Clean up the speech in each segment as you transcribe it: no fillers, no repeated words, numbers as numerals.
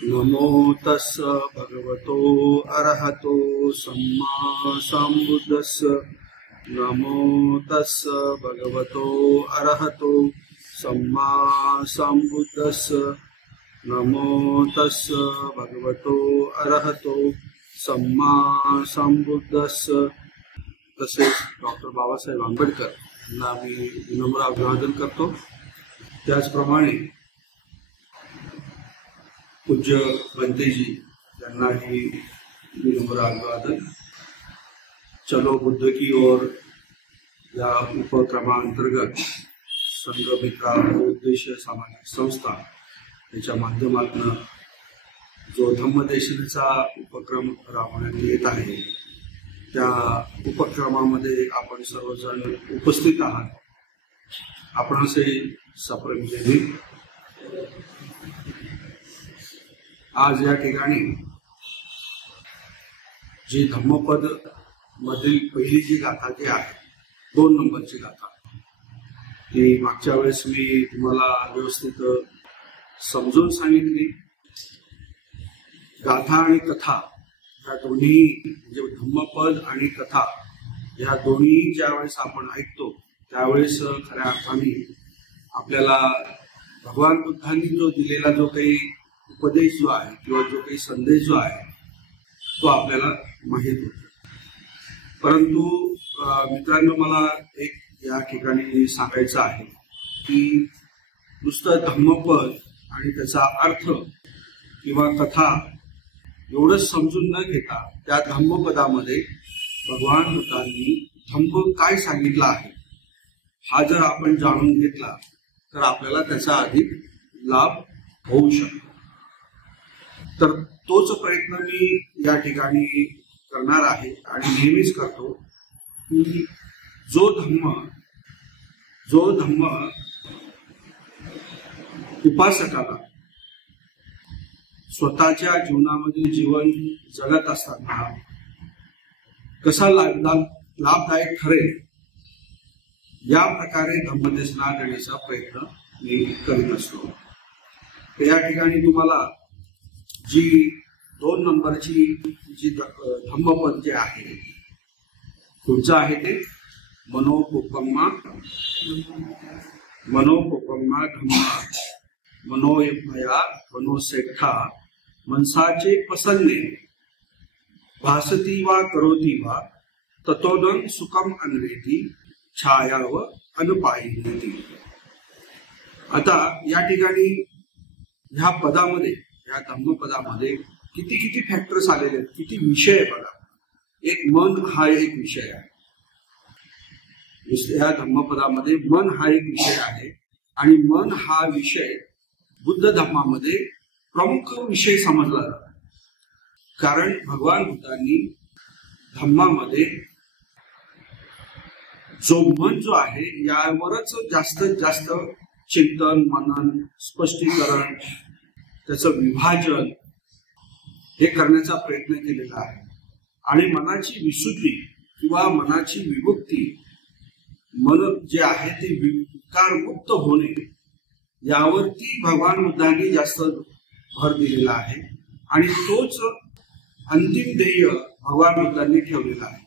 नमो तस् भगवतो अरहतो सम्मा सम्बुद्धस्स। नमो तस् भगवतो अरहतो सम्मा सम्बुद्धस्स। नमो तस् भगवतो अरहतो सम्मा सम्बुद्धस्स। तसेच डॉक्टर बाबासाहेब आंबेडकर यांना मी विनम्र अभिवादन करतो। त्याचप्रमाणे पूज्य बंतेजी यांनाही विनम्र अभिवादन। चलो बुद्ध की ओर या उपक्रमांतर्गत संघ मित्रा उद्देश सामाजिक संस्था याच्या माध्यमातून जो धम्मदेशनाचा उपक्रम राबवण्यात येत आहे, त्या उपक्रमामध्ये आपण सर्वजण उपस्थित आहात। आपण असे सप्रेमतेने आज या ठिकाणी जी धम्मपद मधील पहिली जी गाथा जी आहे, 2 नंबरची गाथा, ती मागच्या वेळेस मी तुम्हाला व्यवस्थित समजून सांगितली। गाथा आणि कथा या दोन्ही, म्हणजे धम्मपद आणि कथा या दोन्ही ज्यावेळेस आपण ऐकतो त्यावेळेस खऱ्या अर्थाने आपल्याला भगवान बुद्धांनी जो दिलेला जो काही उपदेश जो आहे किंवा जो काही संदेश जो आहे तो आपल्याला माहीत होतो। परंतु मित्रांनो, मला एक या ठिकाणी सांगायचं आहे की नुसतं धम्मपद आणि त्याचा अर्थ किंवा कथा एवढंच समजून न घेता त्या धम्मपदामध्ये भगवान बुद्धांनी धम्म काय सांगितलं आहे हा जर आपण जाणून घेतला तर आपल्याला त्याचा अधिक लाभ होऊ शकतो। तर तोच प्रयत्न मी या ठिकाणी करणार आहे आणि नेहमीच करतो की जो धम्म उपासकाला स्वतःच्या जीवनामध्ये जीवन जगत असताना कसा लाभदायक ठरेल या प्रकारे धम्मदेशना देण्याचा प्रयत्न मी करीत असतो। तर या ठिकाणी तुम्हाला जी 2 नंबरची जी धम्मपद जे आहे, पुढचं आहे ते मनोपुपम्मा धम्मा मनोयमया मनोसेठा मनसाचे पसन्ने भासती वा करोती वा ततोदन सुखम अन्वेती छाया व अनुपायिती। आता या ठिकाणी ह्या पदामध्ये, या धम्मपदामध्ये किती फॅक्टर्स आलेले आहेत, किती विषय आहे बघा। एक मन हा एक विषय आहे, या धम्मपदामध्ये मन हा एक विषय आहे आणि मन हा विषय बुद्ध धर्मामध्ये प्रमुख विषय समजला जातो। कारण भगवान बुद्धांनी धम्मामध्ये जो मन जो आहे यावरच जास्तीत जास्त चिंतन, मनन, स्पष्टीकरण, त्याचं विभाजन हे करण्याचा प्रयत्न केलेला आहे। आणि मनाची विशुद्धी किंवा मनाची विमुक्ती, मन जे आहे ते विकारमुक्त होणे यावरती भगवान बुद्धांनी जास्त भर दिलेला आहे आणि तोच अंतिम ध्येय भगवान बुद्धांनी ठेवलेला आहे।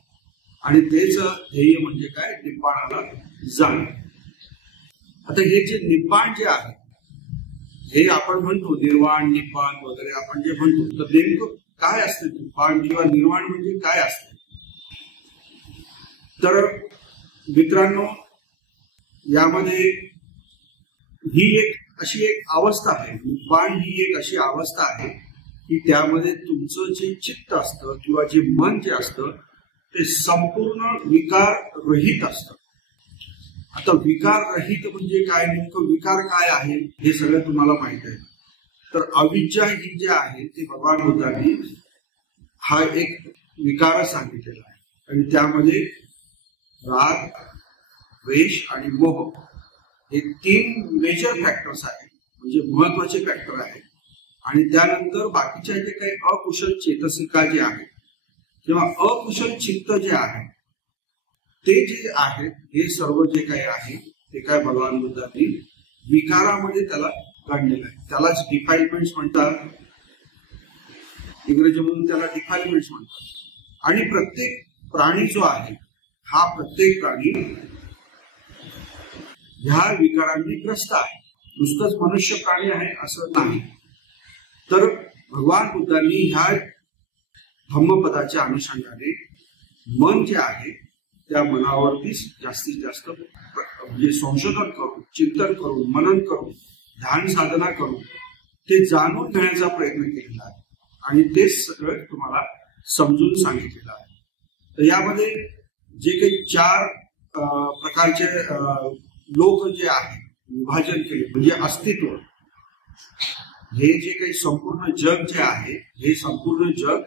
आणि तेच ध्येय म्हणजे काय? निब्बाणाला जाणे। आता हे जे निब्बाण जे आहे, हे आपण म्हणतो निर्वाण, निब्बाण वगैरे आपण जे म्हणतो, तर नेमकं काय असतं निब्बाण किंवा निर्वाण म्हणजे काय असतं? तर मित्रांनो, यामध्ये ही एक अशी एक अवस्था आहे, निब्बाण ही एक अशी अवस्था आहे की त्यामध्ये तुमचं जे चित्त असतं किंवा जे मन जे असतं ते संपूर्ण विकार रहित असतं। आता विकार रहित म्हणजे काय, नेमकं विकार काय आहे हे सगळं तुम्हाला माहित आहे। तर अविद्या ही जे आहे ते भगवान बुद्धांनी हा एक विकार सांगितलेला आहे आणि त्यामध्ये राग, द्वेष आणि मोह हे 3 मेजर फॅक्टर्स आहेत, म्हणजे महत्वाचे फॅक्टर आहेत। आणि त्यानंतर बाकीच्या जे काही अकुशल चेतसिका जे आहेत किंवा अकुशल चित्त जे आहे ते जे आहे, हे सर्व जे काही आहे ते काय भगवान बुद्धांनी विकारामध्ये त्याला काढलेलं आहे। त्यालाच डिफाईलमेंट्स म्हणतात इंग्रजीमधून त्याला डिफाइलमेंट्स म्हणतात. आणि प्रत्येक प्राणी जो आहे, हा प्रत्येक प्राणी ह्या विकारांनी ग्रस्त आहे. नुसतंच मनुष्य प्राणी आहे असं नाही. तर भगवान बुद्धांनी ह्या धम्मपदाच्या अनुषंगाने मन जे आहे त्या मनावरती जास्तीत जास्त म्हणजे संशोधन करून, चिंतन करून, मनन करून, ध्यान साधना करून ते जाणून घेण्याचा प्रयत्न केलेला आहे आणि तेच सगळं तुम्हाला समजून सांगितलेलं आहे. तर यामध्ये जे काही 4 प्रकारचे लोक जे आहे विभाजन केले म्हणजे अस्तित्व, हे जे काही संपूर्ण जग जे आहे, हे संपूर्ण जग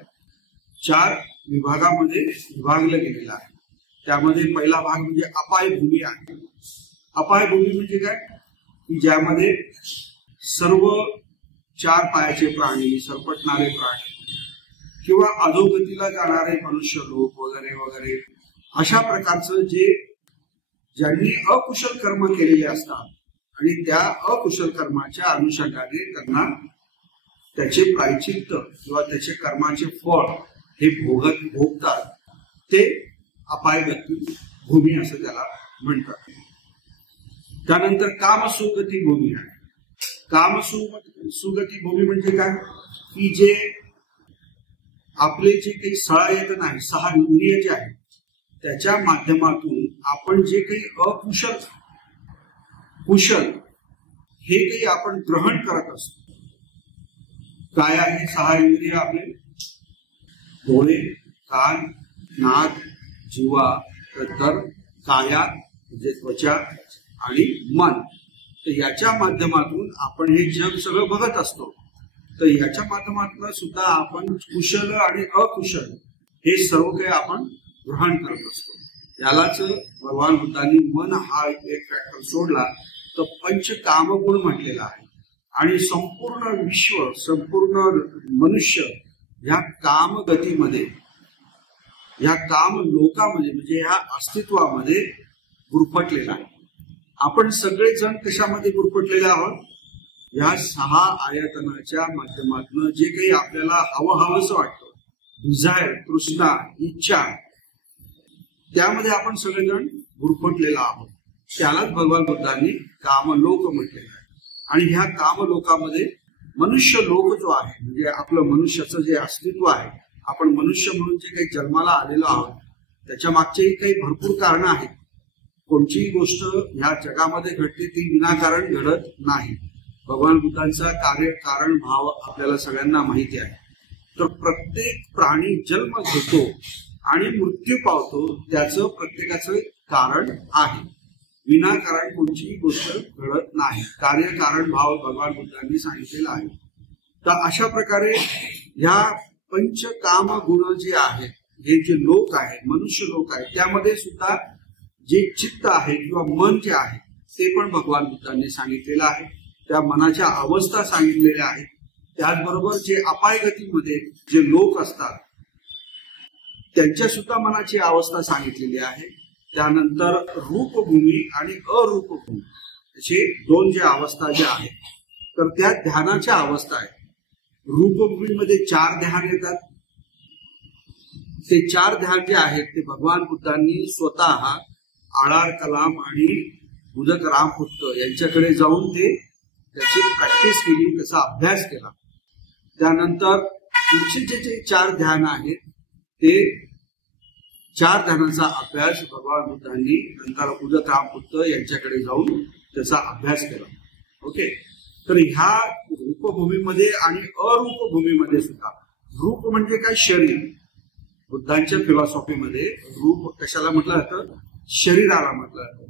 4 विभागामध्ये विभागलं गेलेलं आहे. त्यामध्ये पहिला भाग म्हणजे अपाय भूमी आहे. अपाय भूमी म्हणजे काय की ज्यामध्ये सर्व 4 पायाचे प्राणी, सरपटणारे प्राणी किंवा अधोगतीला जाणारे मनुष्य लोक वगैरे वगैरे अशा प्रकारचं जे ज्यांनी अकुशल कर्म केलेले असतात आणि त्या अकुशल कर्माच्या अनुषंगाने त्यांना त्याचे प्रायचित्त किंवा त्याचे कर्माचे फळ हे भोगतात, ते अपायगती भूमी असं त्याला म्हणतात. त्यानंतर कामसुगती भूमी आहे. कामसुगती भूमी म्हणजे काय की जे आपले जे काही सळायतन आहे, 6 इंद्रिय जे आहेत त्याच्या माध्यमातून आपण जे काही कुशल हे काही आपण ग्रहण करत असतो. काय आहे 6 इंद्रिय आपले? डोळे, कान, नाक, जिव्हा, तर काया म्हणजे त्वचा आणि मन. तर याच्या माध्यमातून आपण हे जग सगळं बघत असतो. तर याच्या माध्यमातून सुद्धा आपण कुशल आणि अकुशल हे सर्व काही आपण ग्रहण करत असतो. यालाच भगवान बुद्धांनी मन हा एक फॅक्टर सोडला तर पंचकामगुण म्हटलेला आहे. आणि संपूर्ण विश्व, संपूर्ण मनुष्य या कामगतीमध्ये, या काम लोकामध्ये म्हणजे ह्या अस्तित्वामध्ये गुरफटलेला आहे. आपण सगळेजण कशामध्ये गुरफटलेले आहोत? या 6 आयतनाच्या माध्यमातून जे काही आपल्याला हवंसं वाटतं, डिझायर, तृष्णा, इच्छा, त्यामध्ये आपण सगळेजण गुरफटलेला आहोत. त्यालाच भगवान बुद्धांनी कामलोक म्हटलेलं आहे. आणि ह्या कामलोकामध्ये मनुष्य लोक जो आहे म्हणजे आपलं मनुष्याचं जे अस्तित्व आहे, आपण मनुष्य म्हणून जे काही जन्माला आलेलो आहोत त्याच्या मागचेही काही भरपूर कारणं आहेत. कोणतीही गोष्ट ह्या जगामध्ये घडते ती विनाकारण घडत नाही. भगवान बुद्धांचा कारण भाव आपल्याला सगळ्यांना माहिती आहे. तर प्रत्येक प्राणी जन्म घेतो आणि मृत्यू पावतो, त्याचं प्रत्येकाचं कारण आहे. विनाकारण कोणतीही गोष्ट घडत नाही. कारण भाव भगवान बुद्धांनी सांगितलेला आहे. तर अशा प्रकारे ह्या पंचकाम गुण जे आहेत, हे जे लोक आहेत, मनुष्य लोक आहेत, त्यामध्ये सुद्धा जे चित्त आहे किंवा मन जे आहे ते पण भगवान बुद्धांनी सांगितलेलं आहे. त्या मनाच्या अवस्था सांगितलेल्या आहेत. त्याचबरोबर जे अपायगतीमध्ये जे लोक असतात त्यांच्या सुद्धा मनाची अवस्था सांगितलेली आहे. त्यानंतर रूपभूमी आणि अरूपभूमी असे 2 जे अवस्था ज्या आहेत, तर त्या ध्यानाच्या अवस्था आहेत. रूपभूमीमध्ये 4 ध्यान येतात. ते 4 ध्यान जे आहेत ते भगवान बुद्धांनी स्वतः आळार कलाम आणि उदक रामपुत्र यांच्याकडे जाऊन ते त्याची प्रॅक्टिस केली, त्याचा अभ्यास केला. त्यानंतर पुढचे जे 4 ध्यान आहेत ते 4 ध्यानाचा अभ्यास भगवान बुद्धांनी नंतर उदक रामपुत्र यांच्याकडे जाऊन त्याचा अभ्यास केला. ओके. तर ह्या रूपभूमीमध्ये आणि अरूपभूमीमध्ये सुद्धा, रूप म्हणजे काय? शरीर. बुद्धांच्या फिलॉसॉफीमध्ये रूप कशाला म्हटलं जातं? शरीराला म्हटलं जातं.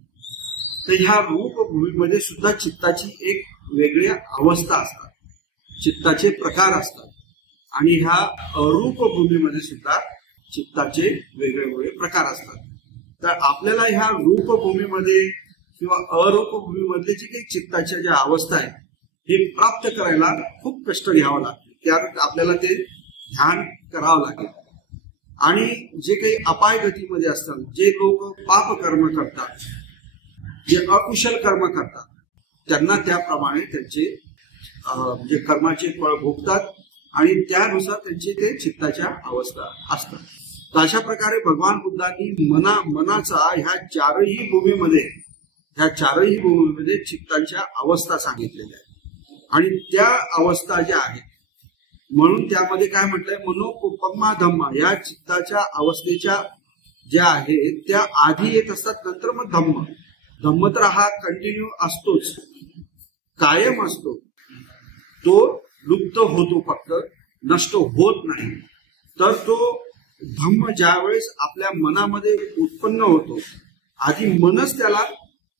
तर ह्या रूपभूमीमध्ये सुद्धा चित्ताची एक वेगळी अवस्था असतात, चित्ताचे प्रकार असतात. आणि ह्या अरूपभूमीमध्ये सुद्धा चित्ताचे वेगवेगळे प्रकार असतात. तर आपल्याला ह्या रूपभूमीमध्ये किंवा अरूपभूमीमधले जे काही चित्ताच्या ज्या अवस्था आहेत हे प्राप्त करायला खूप कष्ट घ्यावं लागते. त्यात आपल्याला ते ध्यान करावं लागेल. आणि जे काही अपायगतीमध्ये असतात, जे लोक पाप कर्म करतात, जे अकुशल कर्म करतात, त्यांना त्याप्रमाणे त्यांचे म्हणजे कर्माचे फळ भोगतात आणि त्यानुसार त्यांचे ते चित्ताच्या अवस्था असतात. तर अशा प्रकारे भगवान बुद्धांनी मनाचा ह्या चारही भूमीमध्ये चित्तांच्या अवस्था सांगितलेल्या आहेत. आणि त्या अवस्था ज्या आहेत म्हणून त्यामध्ये काय म्हटलंय, मनोकुपम्मा धम्मा, या चित्ताच्या अवस्थेच्या ज्या आहेत त्या आधी येत असतात, नंतर मग धम्म तर हा कंटिन्यू असतोच, कायम असतो, तो लुप्त होतो, फक्त नष्ट होत नाही. तर तो धम्म ज्यावेळेस आपल्या मनामध्ये उत्पन्न होतो, आधी मनच त्याला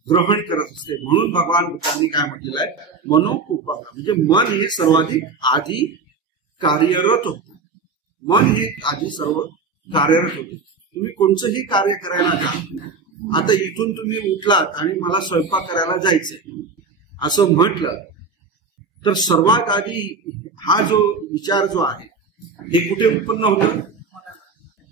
ग्रहण करत असते. म्हणून भगवान बुद्धांनी काय म्हटलेलं आहे, मनोकुपम्मा, म्हणजे मन हे सर्वाधिक आधी कार्यरत होते. मन हे आधी सर्व कार्यरत होते. तुम्ही कोणतंही कार्य करायला जा, आता इथून तुम्ही उठलात आणि मला स्वयंपाक करायला जायचंय असं म्हटलं तर सर्वात आधी हा जो विचार जो आहे हे कुठे उत्पन्न होतं,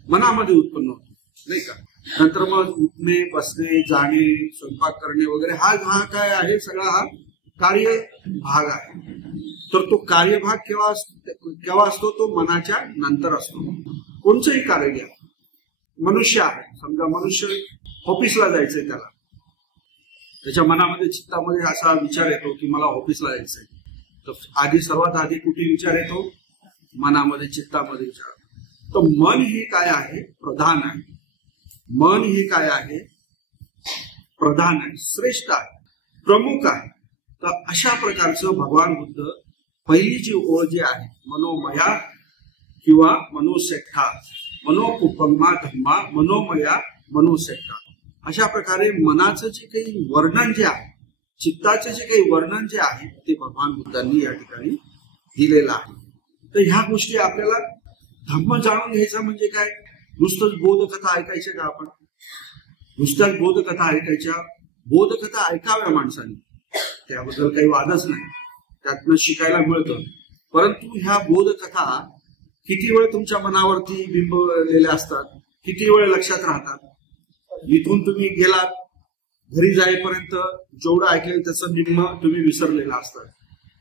मनामध्ये उत्पन्न होतो, नाही का. नंतर मग उठणे, बसणे, जाणे, स्वयंपाक करणे वगैरे हा काय आहे, सगळा हा कार्य भाग आहे. तर तो कार्यभाग केव्हा असतो, तो मनाच्या नंतर असतो. कोणतंही कार्य घ्या, मनुष्य आहे, समजा मनुष्य ऑफिसला जायचंय, त्याच्या मनामध्ये चित्तामध्ये असा विचार येतो की मला ऑफिसला जायचंय. तर सर्वात आधी कुठे विचार येतो, मनामध्ये, चित्तामध्ये विचार. तर मन हे काय आहे, प्रधान आहे. मन हे काय आहे, प्रधान आहे, श्रेष्ठ आहे, प्रमुख आहे. तर अशा प्रकारचं भगवान बुद्ध पहिली जी ओळ जी आहे, मनोमया किंवा मनोसेठा, मनोकुपम्मा धम्मा, मनोमया मनोसेठा, अशा प्रकारे मनाचं जे काही वर्णन जे आहे, चित्ताचे जे काही वर्णन जे आहे ते भगवान बुद्धांनी या ठिकाणी दिलेलं आहे. तर ह्या गोष्टी आपल्याला धम्म जाणून घ्यायचा म्हणजे काय, नुसतंच बोधकथा ऐकायच्या का आपण, नुसत्याच बोधकथा ऐकायच्या, बोधकथा ऐकाव्या माणसाने, त्याबद्दल काही वादच नाही, त्यातनं शिकायला मिळतं. परंतु ह्या बोधकथा किती वेळ तुमच्या मनावरती बिंबलेल्या असतात, किती वेळ लक्षात राहतात. इथून तुम्ही गेलात, घरी जाईपर्यंत जेवढं ऐकलेलं त्याचं निम्म तुम्ही विसरलेलं असतात,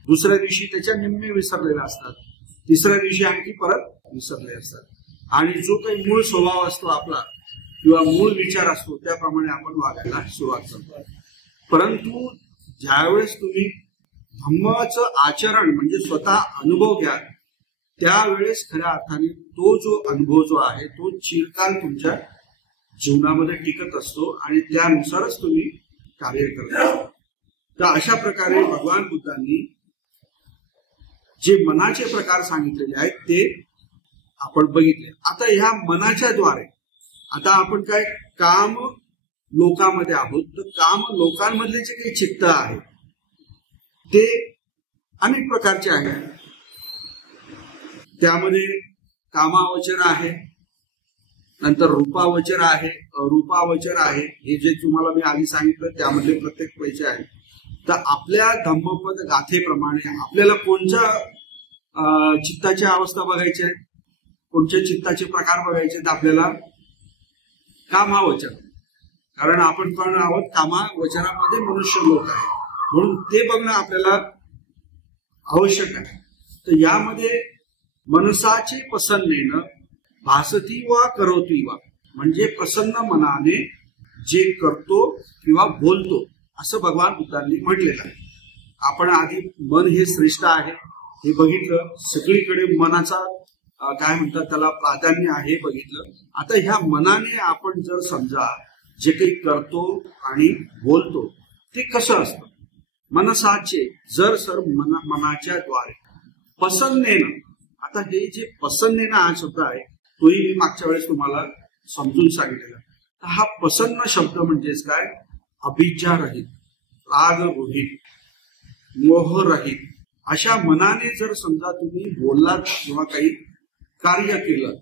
दुसऱ्या दिवशी त्याच्या निम्मे विसरलेले असतात, तिसऱ्या दिवशी आणखी परत विसरले असतात. आणि जो काही मूळ स्वभाव असतो आपला किंवा मूळ विचार असतो त्याप्रमाणे आपण वागायला सुरुवात करतो. परंतु ज्यावेळेस तुम्ही धम्माचं आचरण म्हणजे स्वतः अनुभव घ्या, त्यावेळेस खऱ्या अर्थाने तो जो अनुभव जो आहे तो चिरकाल तुमच्या जीवनामध्ये टिकत असतो आणि त्यानुसारच तुम्ही कार्य करता. तर अशा प्रकारे भगवान बुद्धांनी जे मनाचे प्रकार सांगितलेले आहेत ते आपण बघितले. आता ह्या मनाच्या द्वारे आता आपण काय काम लोकांमध्ये आहोत, तर काम लोकांमधले जे काही चित्त आहे ते अनेक प्रकारचे आहे. त्यामध्ये कामावचर आहे, नंतर रूपावचर आहे, अरूपावचर आहे. हे जे तुम्हाला मी आधी सांगितलं त्यामधले प्रत्येक पैसे आहेत. तर आपल्या धम्मपद गाथेप्रमाणे आपल्याला कोणत्या चित्ताच्या अवस्था बघायच्या आहेत, कोणत्या चित्ताचे प्रकार बघायचे आहेत आपल्याला, कामावचर. कारण आपण पण आहोत कामावचरामध्ये मनुष्य लोक आहे, म्हणून ते बघणं आपल्याला आवश्यक आहे. तर यामध्ये मनसाचे प्रसन्नेन भासती वा करोती वा, म्हणजे प्रसन्न मनाने जे करतो किंवा बोलतो असं भगवान बुद्धांनी म्हटलेलं आहे. आपण आधी मन हे श्रेष्ठ आहे हे बघितलं, सगळीकडे मनाचा काय म्हणतात त्याला प्राधान्य आहे बघितलं. आता ह्या मनाने आपण जर समजा जे काही करतो आणि बोलतो ते कसं असतं, मनसाचे जर सर मनाच्या द्वारे प्रसन्नेनं. आता हे जे प्रसन्नेनं हा शब्द आहे तोही मी मागच्या वेळेस तुम्हाला समजून सांगितलेला. तर हा प्रसन्न शब्द म्हणजेच काय, अभिज्ञा रहित, राग रहित, मोह रहित अशा मनाने जर समजा तुम्ही बोललात किंवा काही कार्य केलं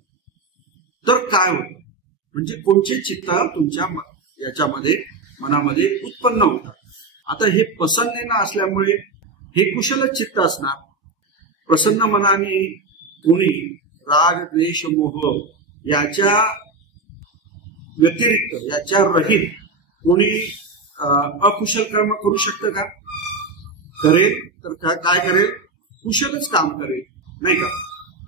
तर काय होतं, म्हणजे कोणते चित्त तुमच्या याच्यामध्ये मनामध्ये उत्पन्न होतात. आता हे प्रसन्नेनं असल्यामुळे हे कुशलच चित्त असणार. प्रसन्न मनाने कोणी राग द्वेष मोह याच्या व्यतिरिक्त, याच्या रहित कोणी अकुशल कर्म करू शकतं का, करेल तर काय करेल, कुशलच काम करेल, नाही का.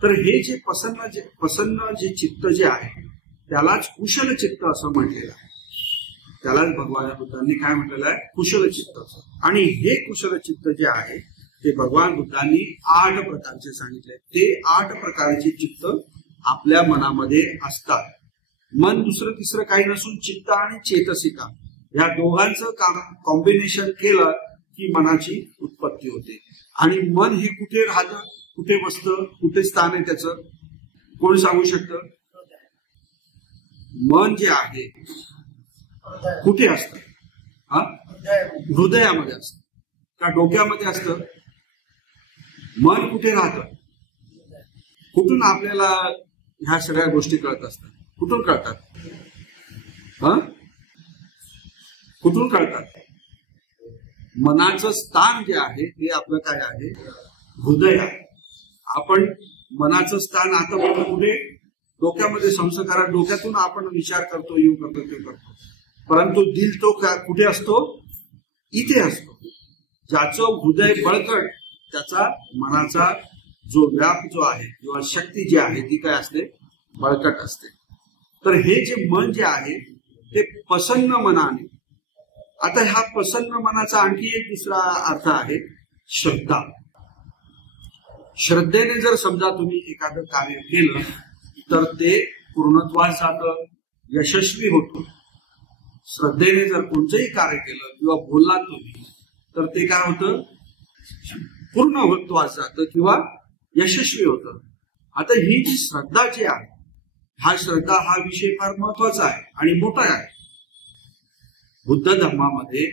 तर हे जे प्रसन्न जे चित्त जे आहे त्यालाच कुशल चित्त असं म्हटलेलं आहे. त्यालाच भगवान बुद्धांनी काय म्हटलेलं आहे, कुशल चित्त. आणि हे कुशल चित्त जे आहे ते भगवान बुद्धांनी 8 प्रकारचे सांगितले. ते 8 प्रकारचे चित्त आपल्या मनामध्ये असतात. मन दुसरं तिसरं काही नसून चित्त आणि चेतसिका या दोघांचं कॉम्बिनेशन केलं की मनाची उत्पत्ती होते. आणि मन हे कुठे राहतं, कुठे बसतं, कुठे स्थान आहे त्याचं, कोण सांगू शकतं? मन जे आहे कुठे असतं? हृदयामध्ये असतं का डोक्यामध्ये असतं? मन कुठे राहतं? कुठून आपल्याला ह्या सगळ्या गोष्टी कळत असतात? कुठून कळतात? कुठून कळतात? मनाचं स्थान जे आहे ते आपलं काय आहे? हृदय आहे. आपण मनाचं स्थान आता बघतो कुठे? डोक्यामध्ये. संस्कारात डोक्यातून आपण विचार करतो, येऊ करतो, ते करतो. परंतु दिल तो कुठे असतो? इथे असतो. ज्याचं हृदय बळकट त्याचा मनाचा जो व्याप जो आहे किंवा शक्ती जी आहे ती काय असते? बळकट असते. तर हे जे मन जे आहे ते प्रसन्न मनाने. आता ह्या प्रसन्न मनाचा आणखी एक दुसरा अर्थ आहे श्रद्धा. श्रद्धेने जर समजा तुम्ही एखादं कार्य केलं तर ते पूर्णत्वास जातं, यशस्वी होतं. श्रद्धेने जर कोणतंही कार्य केलं किंवा बोललात तुम्ही तर ते काय होतं? पूर्णत्वास जातं किंवा यशस्वी होतं. आता ही जी श्रद्धा जी आहे, हा श्रद्धा हा विषय फार महत्वाचा आहे आणि मोठा आहे. बुद्ध धर्मामध्ये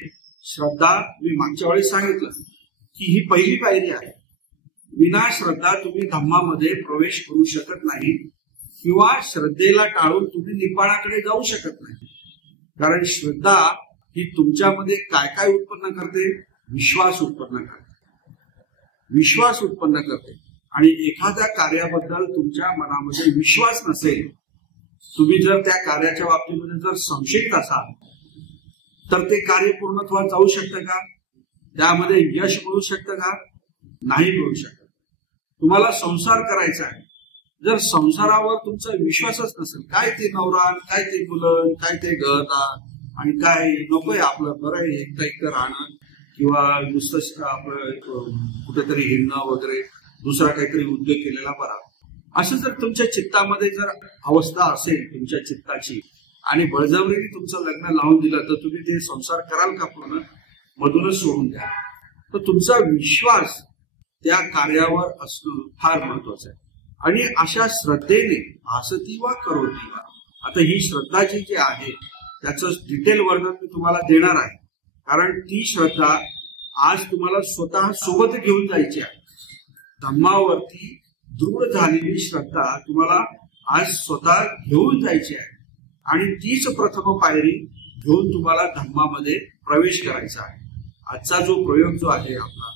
श्रद्धा मी मागच्या वेळेस सांगितलं की ही पहिली पायरी आहे. विना श्रद्धा तुम्ही धम्मामध्ये प्रवेश करू शकत नाही किंवा श्रद्धेला टाळून तुम्ही निपाणाकडे जाऊ शकत नाही. कारण श्रद्धा ही तुमच्यामध्ये काय काय उत्पन्न करते? विश्वास उत्पन्न करते. विश्वास उत्पन्न करते. आणि एखाद्या कार्याबद्दल तुमच्या मनामध्ये विश्वास नसेल, तुम्ही जर त्या कार्याच्या बाबतीमध्ये जर संशयित असाल तर ते कार्य पूर्णत्वास जाऊ शकतं का? त्यामध्ये यश मिळू शकतं का? नाही मिळू शकत. तुम्हाला संसार करायचा आहे, जर संसारावर तुमचा विश्वासच नसेल, काय ते नवरा, काय ते मुलं, काय ते घरदार आणि काय नकोय आपलं, बरं आहे एकटं राहणं किंवा नुसतं आपलं कुठेतरी हिंडणं वगैरे, दुसरा काहीतरी उद्योग केलेला बरा. असं जर तुमच्या चित्तामध्ये जर अवस्था असेल तुमच्या चित्ताची आणि बळजबरीने तुमचं लग्न लावून दिलं तर तुम्ही ते संसार कराल का? पूर्ण मधूनच सोडून द्या. तर तुमचा विश्वास त्या कार्यावर असणं फार महत्वाचं आहे. आणि अशा श्रद्धेने भासती वा करोती वा. आता ही श्रद्धा जी आहे त्याचं डिटेल वर्णन मी तुम्हाला देणार आहे. कारण ती श्रद्धा आज तुम्हाला स्वतः सोबत घेऊन जायची आहे. धम्मावरती दृढ झालेली श्रद्धा तुम्हाला आज स्वतः घेऊन जायची आहे. आणि तीच प्रथम पायरी घेऊन तुम्हाला धम्मामध्ये प्रवेश करायचा आहे. आजचा जो प्रयोग जो आहे आपला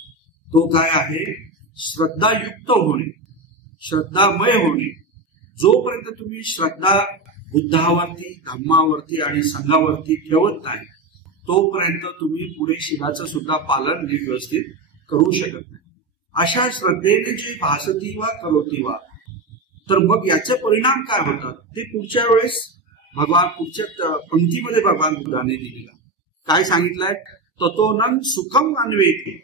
तो काय आहे? श्रद्धायुक्त होणे, श्रद्धामय होणे. जोपर्यंत तुम्ही श्रद्धा बुद्धावरती, धम्मावरती आणि संघावरती ठेवत नाही तोपर्यंत तुम्ही पुढे शिलाचं सुद्धा पालन नीट व्यवस्थित करू शकत नाही. अशा श्रद्धेने जे भासती वा करोती वा. तर मग याचे परिणाम काय होतात ते पुढच्या वेळेस भगवान पुढच्या पंक्तीमध्ये भगवान बुद्धाने दिलेला काय सांगितलंय? ततोनं सुखम अन्वेती.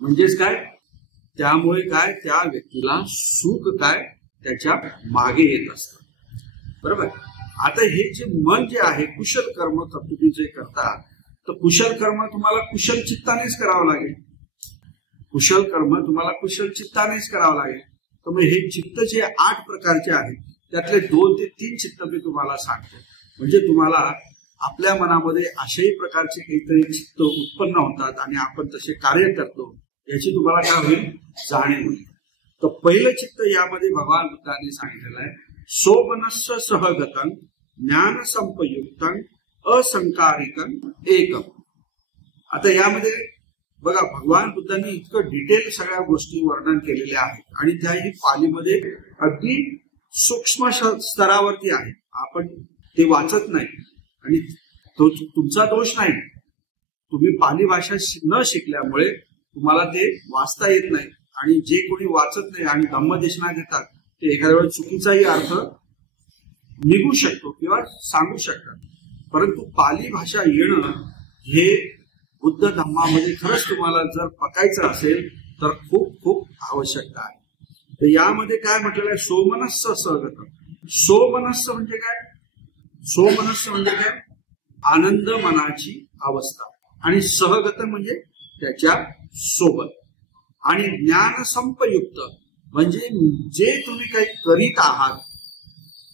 म्हणजेच काय? त्यामुळे काय? त्या व्यक्तीला सुख काय त्याच्या मागे येत असतं. बरोबर. आता हे जे मन जे आहे कुशल कर्म तुम्ही जे करता तर कुशल कर्म तुम्हाला कुशल चित्तानेच करावं लागेल. कुशल कर्म तुम्हाला कुशल चित्तानेच करावं लागेल. तर मग हे चित्त जे 8 प्रकारचे आहेत त्यातले 2 ते 3 चित्त मी तुम्हाला सांगतो. म्हणजे तुम्हाला आपल्या मनामध्ये अशाही प्रकारचे काहीतरी चित्त उत्पन्न होतात आणि आपण तसे कार्य करतो याची तुम्हाला काय होईल? जाणीव होईल. तर पहिलं चित्त यामध्ये भगवान बुद्धांनी सांगितलेलं आहे सोमनस्स सहगतं ज्ञान संपयुक्तं असंकारिकं एकम. आता यामध्ये बघा भगवान बुद्धांनी इतकं डिटेल सगळ्या गोष्टी वर्णन केलेल्या आहेत आणि त्याही पालीमध्ये अगदी सूक्ष्म स्तरावरती आहे. आपण ते वाचत नाही आणि तो तुमचा दोष नाही. तुम्ही पाली भाषा न शिकल्यामुळे तुम्हाला ते वाचता येत नाही. आणि जे कोणी वाचत नाही आणि धम्मदेशना देतात ते एखाद्या वेळेस चुकीचाही अर्थ निघू शकतो किंवा सांगू शकतात. परंतु पाली भाषा येणं हे बुद्ध धम्मामध्ये खरंच तुम्हाला जर पकायचं असेल तर खूप खूप आवश्यकता आहे. तर यामध्ये काय म्हटलेलं आहे, सोमनस्स सहगत. सोमनस्स म्हणजे काय? सोमनस्स म्हणजे काय? आनंद मनाची अवस्था. आणि सहगत म्हणजे त्याच्या सोबत. आणि ज्ञान संपयुक्त म्हणजे जे तुम्ही काही करीत आहात,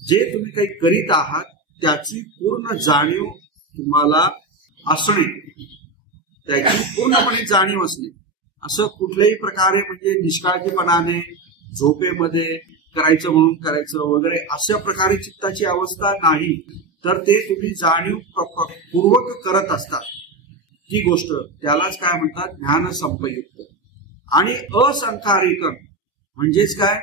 जे तुम्ही काही करीत आहात त्याची पूर्ण जाणीव तुम्हाला असणे, त्याची पूर्णपणे जाणीव असणे. असं कुठल्याही प्रकारे म्हणजे निष्काळजीपणाने झोपेमध्ये करायचं म्हणून करायचं वगैरे अशा प्रकारे चित्ताची अवस्था नाही, तर ते तुम्ही जाणीवपूर्वक करत असतात ती गोष्ट, त्यालाच काय म्हणतात, ज्ञान संपयुक्त. आणि असंकारिक म्हणजेच काय,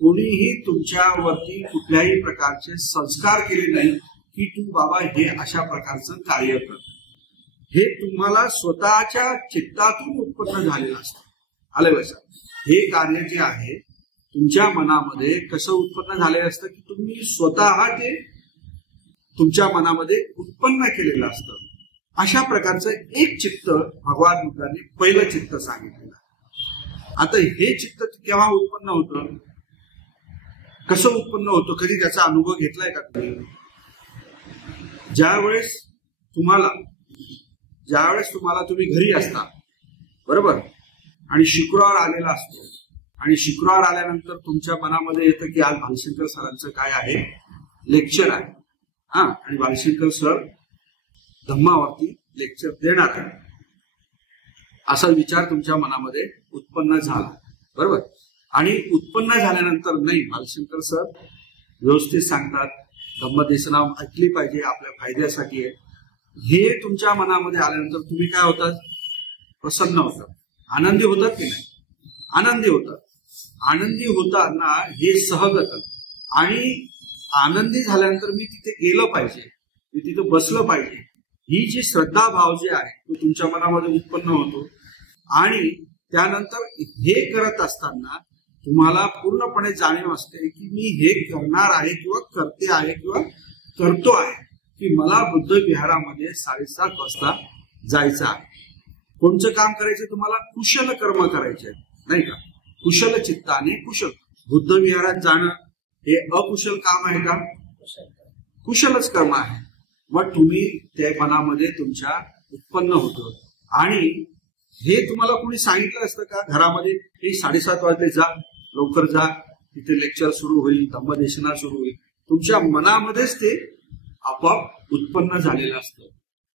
कोणीही तुमच्यावरती कुठल्याही प्रकारचे संस्कार केले नाही की तू बाबा हे अशा प्रकारचं कार्य कर. हे तुम्हाला स्वतःच्या चित्तातून उत्पन्न झालेलं असतं. आलं लक्षात? हे कार्य जे आहे तुमच्या मनामध्ये कसं उत्पन्न झालेलं असतं की तुम्ही स्वतः ते तुमच्या मनामध्ये उत्पन्न केलेलं असतं. अशा प्रकारचं एक चित्त भगवान बुद्धांनी पहिलं चित्त सांगितलेलं. आता हे चित्त केव्हा उत्पन्न होतं, कसं उत्पन्न होतं, कधी त्याचा अनुभव घेतलाय का तुम्ही? ज्यावेळेस तुम्हाला तुम्ही घरी असता, बरोबर, आणि शुक्रवार आलेला असतो आणि शुक्रवार आल्यानंतर तुमच्या मनामध्ये येतं की आज भालशंकर सरांचं काय आहे, लेक्चर आहे, आणि भालशंकर सर धम्मावरती लेक्चर देणार आहे, असा विचार तुमच्या मनामध्ये उत्पन्न झाला, बरोबर. आणि उत्पन्न झाल्यानंतर नाही, भालशंकर सर व्यवस्थित सांगतात, धम्मदेशना ऐकली पाहिजे, आपल्या फायद्यासाठी आहे, हे तुमच्या मनामध्ये आल्यानंतर तुम्ही काय होतात, प्रसन्न होतात, आनंदी होतात की नाही? आनंदी होतात. आनंदी होताना हे सहगत. आणि आनंदी झाल्यानंतर मी तिथे गेलं पाहिजे, मी तिथे बसलं पाहिजे, ही जी श्रद्धा भाव जे आहे तो तुमच्या मनामध्ये उत्पन्न होतो. आणि त्यानंतर हे करत असताना तुम्हाला पूर्णपणे जाणीव असते की मी हे करणार आहे किंवा करते आहे किंवा करतो आहे, की मला बुद्ध विहारामध्ये 7:30 वाजता जायचं आहे. कोणचं काम करायचं तुम्हाला? कुशल कर्म करायचे, नाही का? कुशल चित्ताने कुशल. बुद्ध विहारात जाणं हे अकुशल काम आहे का? कुशलच कर्म आहे. मग तुम्ही त्या मनामध्ये तुमच्या उत्पन्न होतं. आणि हे तुम्हाला कोणी सांगितलं असतं का घरामध्ये, हे 7:30 वाजले जा, लवकर जा, तिथे लेक्चर सुरू होईल, धम्मदेशना सुरू होईल, तुमच्या मनामध्येच ते आपोआप उत्पन्न झालेलं असतं.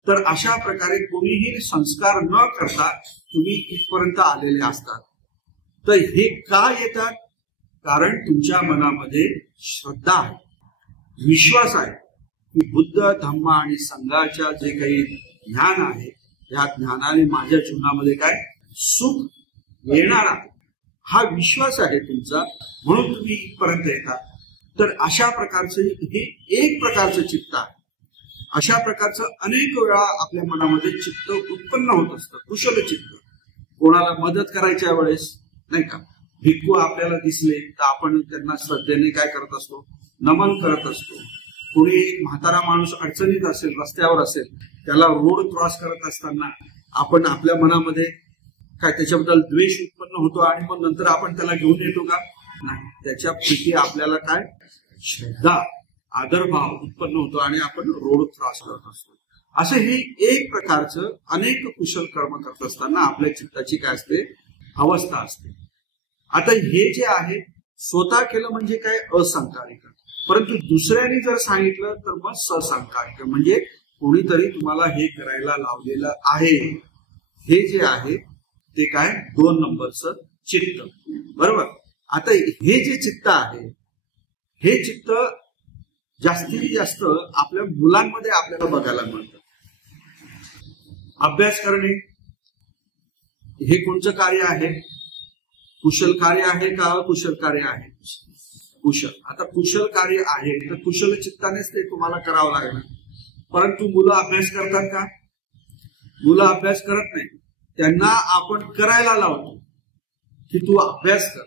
तर अशा प्रकारे कोणीही संस्कार न करता तुम्ही इथपर्यंत आलेले असतात. तर हे का येतात? कारण तुमच्या मनामध्ये श्रद्धा आहे, विश्वास आहे की बुद्ध धम्म आणि संघाच्या जे काही ज्ञान आहे या ज्ञानाने माझ्या जीवनामध्ये काय सुख येणार आहे, हा विश्वास आहे तुमचा, म्हणून तुम्ही इथपर्यंत येतात. तर अशा प्रकारचं हे एक प्रकारचं चित्त आहे. अशा प्रकारचं अनेक वेळा आपल्या मनामध्ये चित्त उत्पन्न होत असतं, कुशल चित्त. कोणाला मदत करायच्या वेळेस, नाही का, भिक्खू आपल्याला दिसले तर आपण त्यांना श्रद्धेने काय करत असतो, नमन करत असतो. कोणी एक म्हातारा माणूस अडचणीत असेल, रस्त्यावर असेल, त्याला रोड क्रॉस करत असताना आपण आपल्या मनामध्ये काय त्याच्याबद्दल द्वेष उत्पन्न होतो आणि मग नंतर आपण त्याला घेऊन येतो का? नाही. त्याच्या प्रती आपल्याला काय श्रद्धा, आदरभाव उत्पन्न होतो आणि आपण रोड क्रॉस करत असतो. असं हे एक प्रकारचं अनेक कुशल कर्म करत असताना आपल्या चित्ताची काय असते, अवस्था असते. आता हे जे आहे स्वतः केलं म्हणजे काय, असंकारिक. परंतु दुसऱ्याने जर सांगितलं तर मग ससंकारिक, म्हणजे कोणीतरी तुम्हाला हे करायला लावलेलं आहे. हे जे आहे ते काय 2 नंबरचं चित्त, बरोबर. आता हे जे चित्त आहे, हे चित्त जास्तीत जास्त आपल्या मुलांमध्ये आपल्याला बघायला मिळतं. अभ्यास करणे हे कोणतं कार्य आहे? कुशल कार्य आहे का अकुशल कार्य आहे? कुशल. आता कुशल कार्य आहे तर कुशल चित्तानेच ते तुम्हाला करावं लागणार. परंतु मुलं अभ्यास करतात का? मुलं अभ्यास करत नाही, त्यांना आपण करायला लावतो. की तू अभ्यास कर,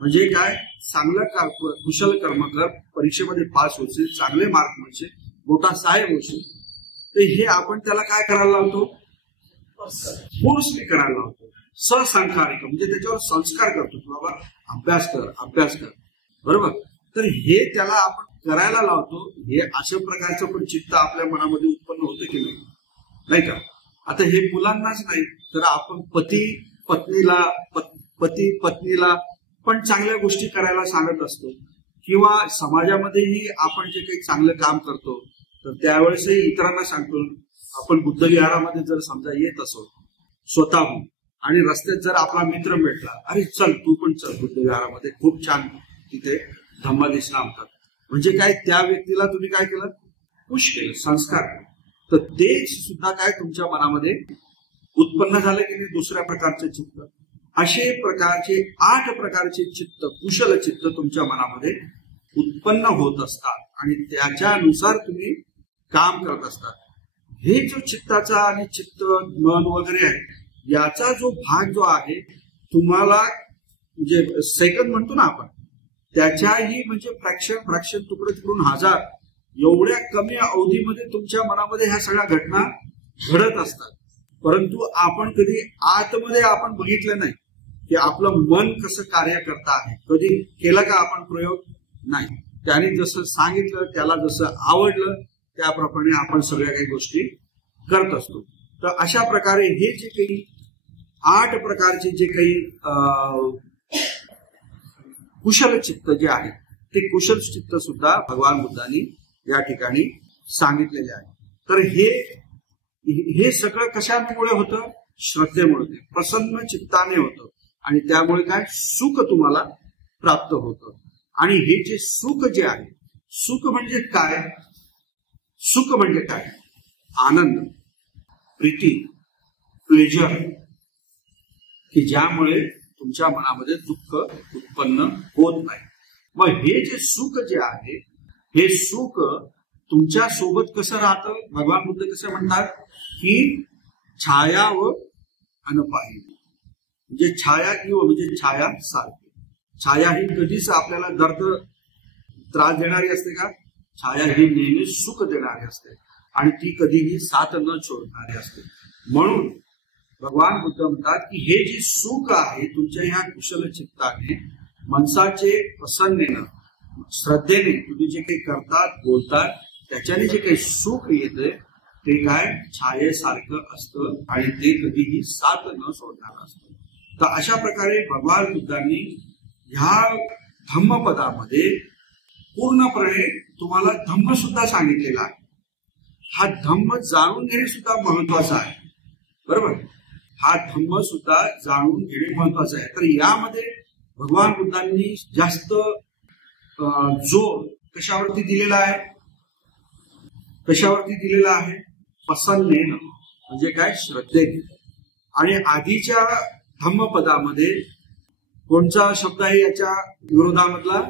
म्हणजे काय, चांगलं कुशल कर्म कर, परीक्षेमध्ये पास होशील, चांगले मार्क मिळशील, मोठा साहेब होशील. तर हे आपण त्याला काय करायला लावतो, फोर्सली करायला लावतो, ससंस्कारिक, म्हणजे त्याच्यावर संस्कार करतो की बाबा अभ्यास कर अभ्यास कर, बरोबर. तर हे त्याला आपण करायला लावतो. हे अशा प्रकारचं पण चित्त आपल्या मनामध्ये उत्पन्न होतं की नाही का. आता हे मुलांनाच नाही तर आपण पती पत्नीला पण चांगल्या गोष्टी करायला सांगत असतो, किंवा समाजामध्येही आपण जे काही चांगलं काम करतो तर त्यावेळेसही इतरांना सांगतो. आपण बुद्ध विहारामध्ये जर समजा येत असो स्वतःहून आणि रस्त्यात जर आपला मित्र भेटला, अरे चल तू पण चल बुद्ध विहारामध्ये, खूप छान तिथे धम्मादेश नामतात, म्हणजे काय, त्या व्यक्तीला तुम्ही काय केलं, पुश केलं, संस्कार केलं. तर तेच सुद्धा काय तुमच्या मनामध्ये उत्पन्न झालं की नाही, दुसऱ्या प्रकारचे चित्त. असे प्रकारचे 8 प्रकारचे चित्त, कुशल चित्त तुमच्या मनामध्ये उत्पन्न होत असतात आणि त्याच्यानुसार तुम्ही काम करत असतात. हे जो चित्ताचा आणि चित्त मन वगैरे आहे, याचा जो भाग जो आहे तुम्हाला, म्हणजे सेकंद म्हणतो ना आपण, त्याच्याही म्हणजे फ्रॅक्शन तुकडे करून 1000 एवढ्या कमी अवधीमध्ये तुमच्या मनामध्ये ह्या सगळ्या घटना घडत असतात. परंतु आपण कधी आतमध्ये आपण बघितलं नाही की आपलं मन कसं कार्य करत आहे. कधी केलं का आपण प्रयोग, नाही. त्याने जसं सांगितलं, त्याला जसं आवडलं त्याप्रमाणे आपण सगळ्या काही गोष्टी करत असतो. तर अशा प्रकारे हे जे काही 8 प्रकारचे जे काही कुशल चित्त जे आहे, ते कुशल चित्त सुद्धा भगवान बुद्धांनी या ठिकाणी सांगितलेले आहे. तर हे सगळं कशामुळे होतं, श्रद्धेमुळे, प्रसन्न चित्ताने होतं आणि त्यामुळे काय, सुख तुम्हाला प्राप्त होतं. आणि हे जे सुख जे आहे, सुख म्हणजे काय, सुख म्हणजे काय, आनंद, प्रीती, प्लेजर, की ज्यामुळे तुमच्या मनामध्ये दुःख उत्पन्न होत नाही. मग हे जे सुख जे आहे, हे सुख तुमच्या सोबत कसं राहतं, भगवान बुद्ध कसं म्हणतात की छाया व अनपाही, म्हणजे छाया किंवा म्हणजे छाया सारखी. छाया ही कधीच आपल्याला दर्द त्रास देणारी असते का, छाया ही नेहमी सुख देणारी असते आणि ती कधीही साथ न सोडणारी असते. म्हणून भगवान बुद्ध म्हणतात की हे जे सुख आहे तुमच्या ह्या कुशल चित्ताने, मनसाचे प्रसन्नेनं, श्रद्धेने तुम्ही जे काही करतात बोलतात, त्याच्याने जे काही सुख येते ते काय, छायेसारखं असतं आणि ते कधीही साथ न सोडणार असतं. तर अशा प्रकारे भगवान बुद्धांनी ह्या धम्मपदामध्ये पूर्णपणे तुम्हाला धम्म सुद्धा सांगितलेला आहे. हा धम्म जाणून घेणे सुद्धा महत्वाचं आहे, बरोबर. हा धम्म सुद्धा जाणून घेणे महत्वाचं आहे. तर यामध्ये भगवान बुद्धांनी जास्त जोर कशावरती दिलेला आहे, कशावरती दिलेला आहे, प्रसन्नेनं, म्हणजे काय, श्रद्धेने. आणि आधीच्या धम्मपदामध्ये कोणचा शब्द आहे याच्या विरोधामधला,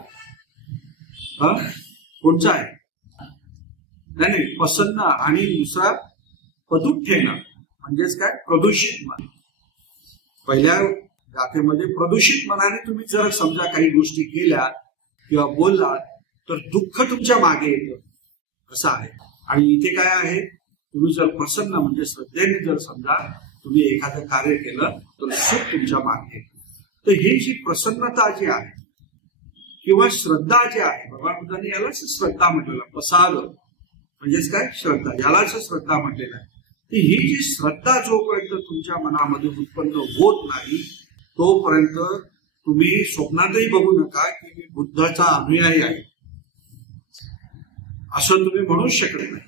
कोणचा आहे, नाही, प्रसन्न आणि दुसरा पदुठ्ठेनं, म्हणजेच काय, प्रदूषित मन. पहिल्या गाथेमध्ये प्रदूषित मनाने तुम्ही जर समजा काही गोष्टी केल्या किंवा बोललात तर दुःख तुमच्या मागे येतं, असं आहे. आणि इथे काय आहे, तुम्ही जर प्रसन्न म्हणजे श्रद्धेने जर समजा तुम्ही एखादं कार्य केलं तर सुख तुमच्या मागे येतं. तर ही जी प्रसन्नता जी आहे किंवा श्रद्धा जी आहे, भगवान बुद्धांनी यालाच श्रद्धा म्हटलेलं, प्रसाद म्हणजेच काय, श्रद्धा, यालाच श्रद्धा म्हटलेलं आहे. तर ही जी श्रद्धा जोपर्यंत तुमच्या मनामध्ये उत्पन्न होत नाही तोपर्यंत तुम्ही स्वप्नातही बघू नका की मी बुद्धाचा अनुयायी आहे, असं तुम्ही म्हणूच शकत नाही.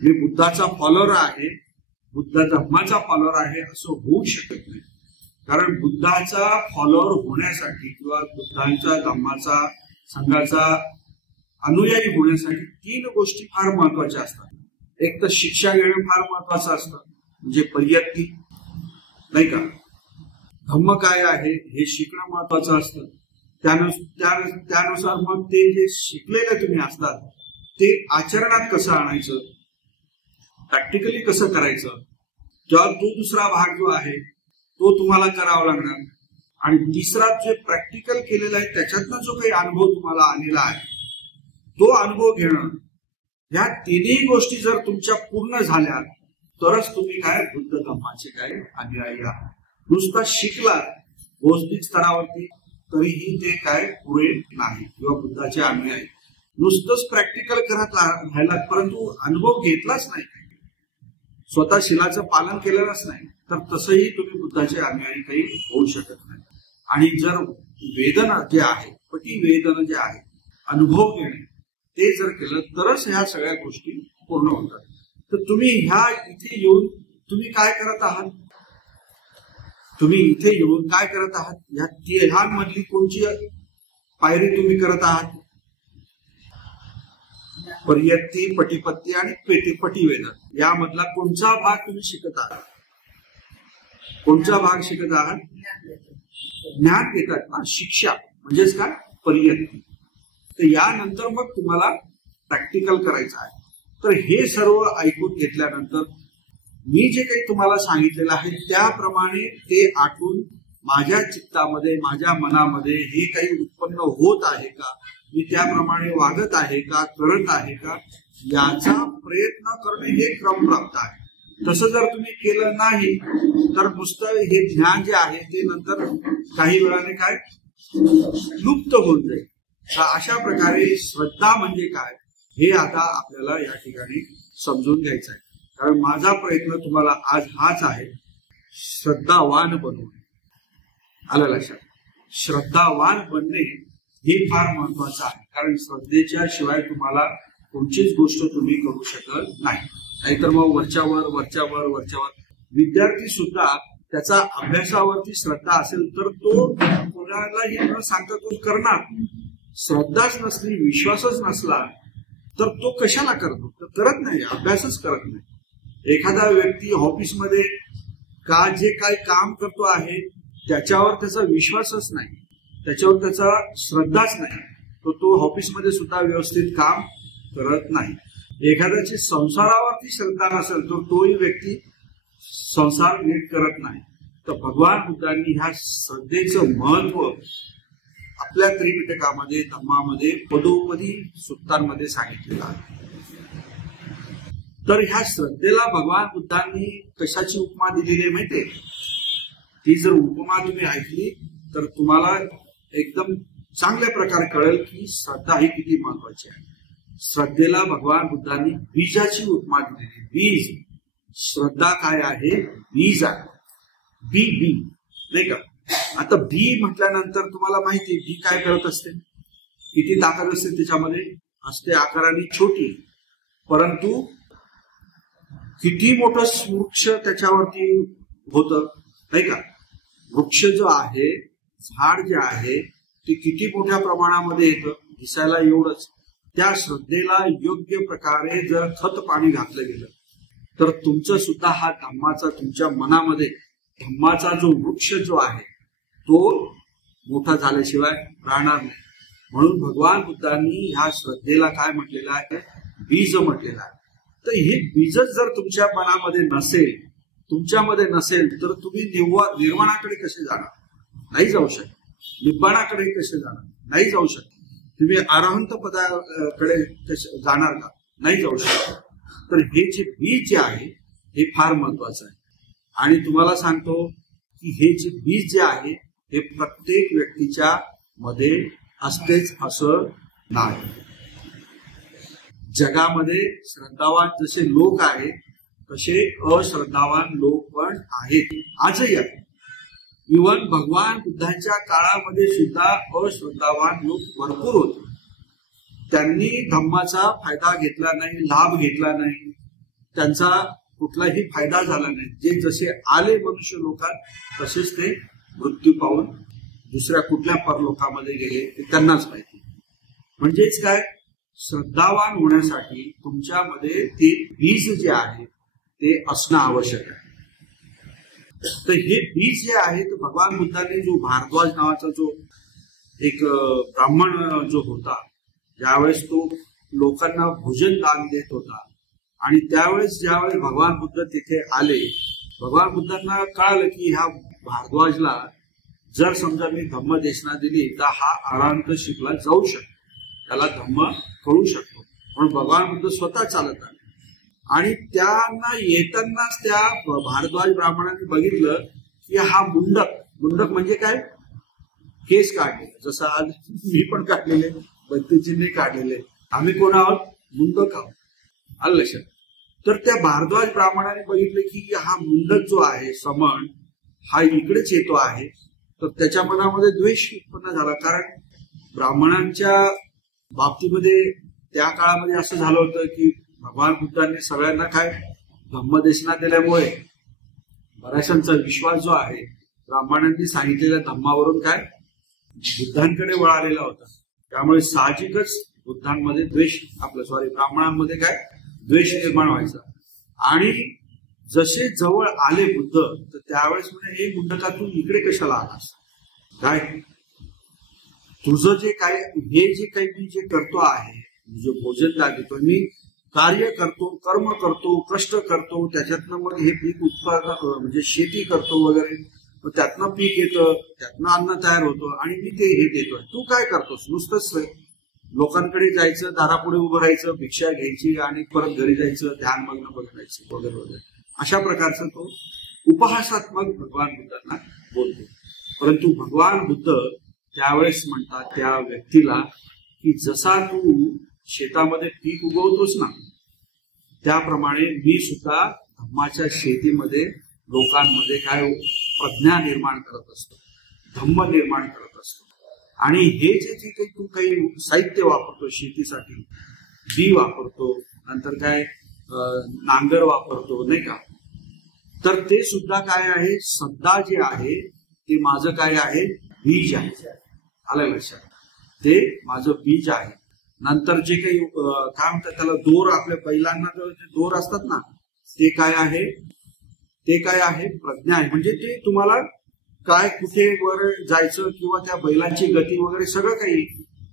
मी बुद्धाचा फॉलोअर आहे, बुद्ध धम्माचा फॉलोअर आहे, असं होऊ शकत नाही. कारण बुद्धाचा फॉलोअर होण्यासाठी किंवा बुद्धांचा धम्माचा संघाचा अनुयायी होण्यासाठी 3 गोष्टी फार महत्वाच्या असतात. एक तर शिक्षा घेणं फार महत्वाचं असतं, म्हणजे परियत्ती, नाही का. धम्म काय आहे हे शिकणं महत्वाचं असतं. त्यानुसार मग ते जे शिकलेले तुम्ही असतात ते आचरणात कसं आणायचं, प्रॅक्टिकली कसं करायचं, जेव्हा तो दुसरा भाग जो आहे तो तुम्हाला करावा लागणार. आणि तिसरा जे प्रॅक्टिकल केलेला आहे त्याच्यातनं जो काही अनुभव तुम्हाला आलेला आहे तो अनुभव घेणं, या तिन्ही गोष्टी जर तुमच्या पूर्ण झाल्या तरच तुम्ही काय बुद्ध धम्माचे काय अनुयायी आहात. नुसता शिकला बौद्धिक स्तरावरती तरीही ते काय पुरे नाही किंवा बुद्धाचे अनुयायी. नुसतंच प्रॅक्टिकल करत राहिला परंतु अनुभव घेतलाच नाही, स्वतः शिलाचं पालन केलेलंच नाही, तर तसंही तुम्ही बुद्धाचे अनुयायी काही होऊ शकत नाही. आणि जर वेदना जे आहे, पटी वेदना जे आहे, अनुभव घेणे ते जर केलं तरच ह्या सगळ्या गोष्टी पूर्ण होतात. तर तुम्ही ह्या इथे येऊन तुम्ही काय करत आहात, तुम्ही इथे येऊन काय करत आहात, ह्या तिघांमधली कोणची पायरी तुम्ही करत आहात? परियत्ती, पटीपत्ती आणि पटीवेदन यामधला कोणचा भाग तुम्ही शिकत आहात? कोणचा भाग शिकत आहात? ज्ञान घेतात ना, शिक्षा म्हणजेच काय परियत्ती. तर यानंतर मग तुम्हाला प्रॅक्टिकल करायचं आहे. तर हे सर्व ऐकून घेतल्यानंतर मी जे काही तुम्हाला सांगितलेलं आहे त्याप्रमाणे ते आठवून माझ्या चित्तामध्ये, माझ्या मनामध्ये हे काही उत्पन्न होत आहे का, मी त्याप्रमाणे वागत आहे का, करत आहे का, याचा प्रयत्न करणे हे क्रमप्राप्त आहे. तसं जर तुम्ही केलं नाही तर नुसतं हे ज्ञान जे आहे ते नंतर काही वेळाने काय लुप्त होऊन जाईल. तर अशा प्रकारे श्रद्धा म्हणजे काय हे आता आपल्याला या ठिकाणी समजून घ्यायचं आहे. कारण माझा प्रयत्न तुम्हाला आज हाच आहे, श्रद्धावान बनवणे. आलं लक्षात? श्रद्धावान बनणे हे फार महत्वाचं आहे. कारण श्रद्धेच्या शिवाय तुम्हाला कोणतीच गोष्ट तुम्ही करू शकत नाही. नाहीतर मग वरच्यावर विद्यार्थी सुद्धा त्याचा अभ्यासावरती श्रद्धा असेल तर तो कोणालाही न सांगता तो करणार. श्रद्धाच नसली, विश्वासच नसला तर तो कशाला करतो? तर करत नाही, अभ्यासच करत नाही. एखादा व्यक्ती ऑफिसमध्ये का जे काही काम करतो आहे त्याच्यावर त्याचा विश्वासच नाही, त्याच्यावर त्याचा श्रद्धाच नाही, तर तो ऑफिसमध्ये सुद्धा व्यवस्थित काम करत नाही. एखाद्याची संसारावरती श्रद्धा नसेल तर तोही व्यक्ती संसार नीट करत नाही. तर भगवान बुद्धांनी ह्या श्रद्धेचं महत्व आपल्या त्रिपिटकामध्ये, धम्मामध्ये, पदोपदी सूक्तांमध्ये सांगितलेलं आहे. तर ह्या श्रद्धेला भगवान बुद्धांनी कशाची उपमा दिलेली आहे माहितीये? ती जर उपमा तुम्ही ऐकली तर तुम्हाला एकदम चांगल्या प्रकारे कळेल की श्रद्धा ही किती महत्वाची आहे. श्रद्धेला भगवान बुद्धांनी बीजाची उपमा दिलेली. बीज, श्रद्धा काय आहे? बीज आहे. बी नाही का? आता बी म्हटल्यानंतर तुम्हाला माहिती बी काय करत असते, किती ताकद असते त्याच्यामध्ये, असते आकाराने छोटी, परंतु किती मोठं वृक्ष त्याच्यावरती होतं नाही का? वृक्ष जो आहे, झाड जे आहे ते किती मोठ्या प्रमाणामध्ये येतं, दिसायला एवढंच. त्या श्रद्धेला योग्य प्रकारे जर खत पाणी घातलं गेलं तर तुमचं सुद्धा हा धम्माचा, तुमच्या मनामध्ये धम्माचा जो वृक्ष जो आहे तो मोठा झाल्याशिवाय राहणार नाही. म्हणून भगवान बुद्धांनी ह्या श्रद्धेला काय म्हटलेलं आहे? बीज म्हटलेलं आहे. तर हे बीजच जर तुमच्या मनामध्ये नसेल, तुमच्यामध्ये नसेल तर तुम्ही निर्वाणाकडे कसे जाणार? नाही जाऊ शकत. निब्बाणाकडे कसे जाणार? नाही जाऊ शकत. तुम्ही अरहंत पदाकडे कसे जाणार का? नाही जाऊ शकत. तर हे जे बीज जे आहे हे फार महत्वाचं आहे. आणि तुम्हाला सांगतो की हे जे बीज जे आहे हे प्रत्येक व्यक्तीच्या मध्ये असतेच असं नाही. जगामध्ये श्रद्धावान जसे लोक आहेत तसे अश्रद्धावान लोक पण आहेत, आजही आहेत. इव्हन भगवान बुद्धांच्या काळामध्ये सुद्धा अश्रद्धावान लोक भरपूर होते. त्यांनी धम्माचा फायदा घेतला नाही, लाभ घेतला नाही, त्यांचा कुठलाही फायदा झाला नाही. जे जसे आले मनुष्य लोकात तसेच ते मृत्यू पावून दुसऱ्या कुठल्या परलोकामध्ये गेले ते त्यांनाच माहिती. म्हणजेच काय, श्रद्धावान होण्यासाठी तुमच्यामध्ये ते बीज जे आहे ते असणं आवश्यक आहे. तर हे बीज जे आहे तर भगवान बुद्धांनी जो भारद्वाज नावाचा जो एक ब्राह्मण जो होता, ज्यावेळेस तो लोकांना भोजन दान देत होता आणि त्यावेळेस ज्यावेळेस भगवान बुद्ध तिथे आले, भगवान बुद्धांना कळालं की ह्या भारद्वाजला जर समजा मी धम्म देशना दिली तर हा अरांत शिकला जाऊ शकतो, त्याला धम्म कळू शकतो. पण भगवान बुद्ध स्वतः चालत आले आणि त्यांना येतानाच त्या भारद्वाज ब्राह्मणांनी बघितलं की हा मुंडक म्हणजे काय, केस काढले, जसं आज मी पण काढलेले, बत्तीजींनी काढलेले, आम्ही कोण आहोत, मुंडक आहोत. आलं लक्षात. तर त्या भारद्वाज ब्राह्मणाने बघितले की हा मुंडक जो आहे समण हा इकडेच येतो आहे, तर त्याच्या मनामध्ये द्वेष उत्पन्न झाला. कारण ब्राह्मणांच्या बाबतीमध्ये त्या काळामध्ये असं झालं होतं की भगवान बुद्धांनी सगळ्यांना काय धम्मदेशना दिल्यामुळे बऱ्याचशांचा विश्वास जो आहे ब्राह्मणांनी सांगितलेल्या धम्मावरून काय बुद्धांकडे वळालेला होता. त्यामुळे साहजिकच बुद्धांमध्ये ब्राह्मणांमध्ये काय द्वेष निर्माण व्हायचा. आणि जसे जवळ आले बुद्ध तर त्यावेळेस म्हणजे हे मुंडका तू इकडे कशाला आलास, काय तुझं जे काय हे जे काही मी जे करतो आहे, जो भोजन लागतो, मी कार्य करतो, कर्म करतो, कष्ट करतो, त्याच्यातनं मग हे पीक उत्पादन म्हणजे शेती करतो वगैरे, मग त्यातनं पीक येतं, त्यातनं अन्न तयार होतं आणि मी ते हे देतोय. तू काय करतोस, नुसतंच लोकांकडे जायचं, दारापुढे उभं राहायचं, भिक्षा घ्यायची आणि परत घरी जायचं, ध्यान मग्न बघायचं वगैरे वगैरे, अशा प्रकारचा तो उपहासात्मक भगवान बुद्धांना बोलतो. परंतु भगवान बुद्ध त्यावेळेस म्हणतात त्या व्यक्तीला की जसा तू शेतामध्ये पीक उगवतोस ना, त्याप्रमाणे मी सुद्धा धम्माच्या शेतीमध्ये लोकांमध्ये काय प्रज्ञा निर्माण करत असतो, धम्म निर्माण करत असतो. आणि हे जे काही तू काही साहित्य वापरतो शेतीसाठी, बी वापरतो, नंतर काय नांगर वापरतो नाही का, तर ते सुद्धा काय आहे, सध्या जे आहे ते माझं काय आहे, बीज आहे. आलं लक्षात, ते माझं बीज आहे. नंतर जे काही काय म्हणतात त्याला दोर, आपल्या बैलांना जे दोर असतात ना, ते काय आहे, ते काय आहे, प्रज्ञा आहे. म्हणजे ते तुम्हाला काय कुठे वर जायचं किंवा त्या बैलांची गती वगैरे सगळं काही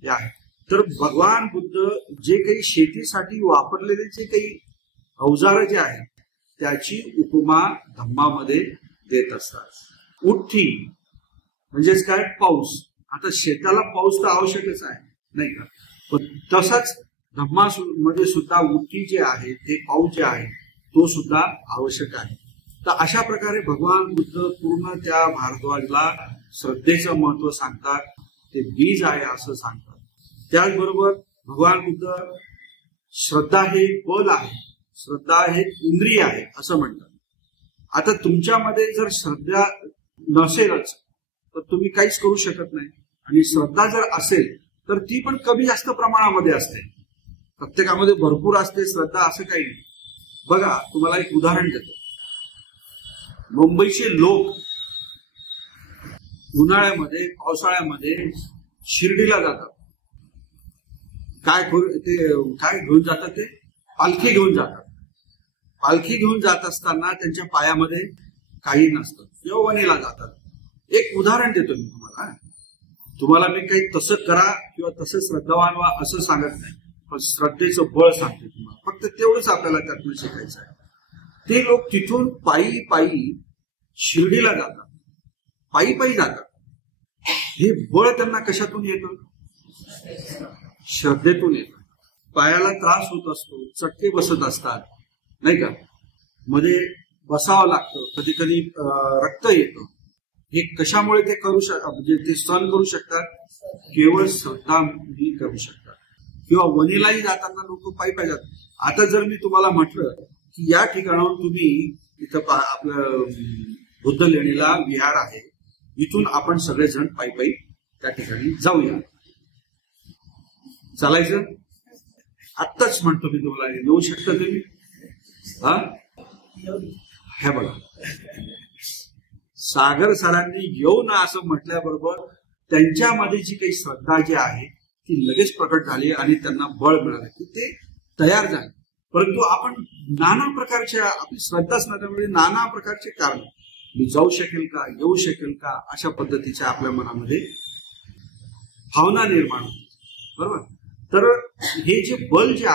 हे आहे. तर भगवान बुद्ध जे काही शेतीसाठी वापरलेले जे काही अवजारं जे आहेत त्याची उपमा धम्मामध्ये देत असतात. उठ्ठी म्हणजेच काय, पाऊस. आता शेताला पाऊस तर आवश्यकच आहे नाही का, पण तसंच धम्मामध्ये सुद्धा उठ्ठी जे आहे ते पाऊस जे आहे तो सुद्धा आवश्यक आहे. तर अशा प्रकारे भगवान बुद्ध पूर्ण त्या भारद्वाजला श्रद्धेचं महत्व सांगतात, ते बीज आहे असं सांगतात. त्याचबरोबर भगवान बुद्ध श्रद्धा हे बल आहे, श्रद्धा हे इंद्रिय आहे असं म्हणतात. आता तुमच्यामध्ये जर श्रद्धा नसेलच तर तुम्ही काहीच करू शकत नाही, आणि श्रद्धा जर असेल तर ती पण कमी जास्त प्रमाणामध्ये असते, प्रत्येकामध्ये भरपूर असते श्रद्धा असं काही नाही. बघा तुम्हाला एक उदाहरण देतो. मुंबईचे लोक उन्हाळ्यामध्ये पावसाळ्यामध्ये शिर्डीला जातात. काय घेऊन जातात, ते पालखी घेऊन जातात. पालखी घेऊन जात असताना त्यांच्या पायामध्ये काही नसतं, यववनीला जातात. एक उदाहरण देतो मी तुम्हाला मी काही तसं करा किंवा तसं श्रद्धावान व्हा असं सांगत नाही, पण श्रद्धेचं बळ सांगते तुम्हाला. फक्त तेवढंच आपल्याला त्यातनं शिकायचं आहे. ते लोक तिथून पायी पायी शिर्डीला जातात, पायी पायी जातात. हे बळ त्यांना कशातून येतं, श्रद्धेतून येतं. पायाला त्रास होत असतो, चटके बसत असतात नाही का, मध्ये बसावं लागतं, कधी कधी रक्त येतं. हे कशामुळे ते म्हणजे ते सहन करू शकतात, केवळ श्रद्धा करू शकतात. किंवा वनीलाही जाताना लोक पायी पायी जातात. आता जर मी तुम्हाला म्हटलं की या ठिकाणाहून तुम्ही इथं आपलं बुद्ध लेणीला विहार आहे, इथून आपण सगळेजण पायी पायी त्या ठिकाणी जाऊया, चालायचं? आत्ताच म्हणतो मी तुम्हाला, येऊ शकता तुम्ही? हे बघा, सागर सरांनी येऊ ना असं म्हटल्याबरोबर त्यांच्यामध्ये जी काही श्रद्धा जी आहे ती लगेच प्रकट झाली आणि त्यांना बळ मिळालं की ते तयार झाले. परंतु आपण नाना प्रकारच्या, आपली श्रद्धाच नसल्यामुळे नाना प्रकारचे कारण, मी जाऊ शकेल का, येऊ शकेल का, अशा पद्धतीच्या आपल्या मनामध्ये भावना निर्माण होते. बरोबर. तर हे जे बल जे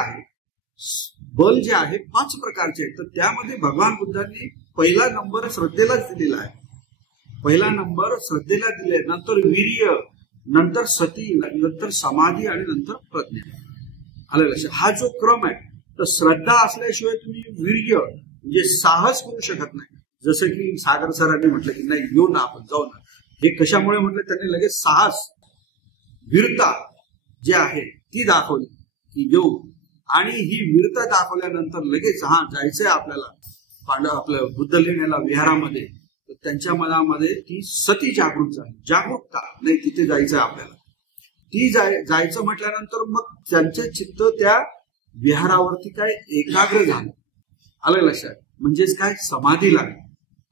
आहे 5 प्रकारचे आहेत. तर त्यामध्ये भगवान बुद्धांनी पहिला नंबर श्रद्धेलाच दिलेला आहे. पहिला नंबर श्रद्धेला दिले, नंतर वीर्य, नंतर सती, नंतर समाधी आणि नंतर प्रज्ञा. आलं लक्षात? हा जो क्रम आहे, तर श्रद्धा असल्याशिवाय तुम्ही वीर्य म्हणजे साहस करू शकत नाही. जसं की सागर सरांनी म्हटलं की नाही येऊ ना आपण जाऊ ना, हे कशामुळे म्हटलं? त्यांनी लगेच साहस वीरता जे आहे ती दाखवली की येऊ, आणि ही वीरता दाखवल्यानंतर लगेच हा जायचंय आपल्याला आपलं बुद्ध लेण्याला विहारामध्ये. तर त्यांच्या मनामध्ये ती सती जागृत झाली, जागरूकता नाही तिथे जायचंय आपल्याला. ती जायचं म्हटल्यानंतर मग त्यांचे चित्त त्या विहारावरती काय एकाग्र झालं. आलं लक्षात? म्हणजेच काय? समाधी लागली.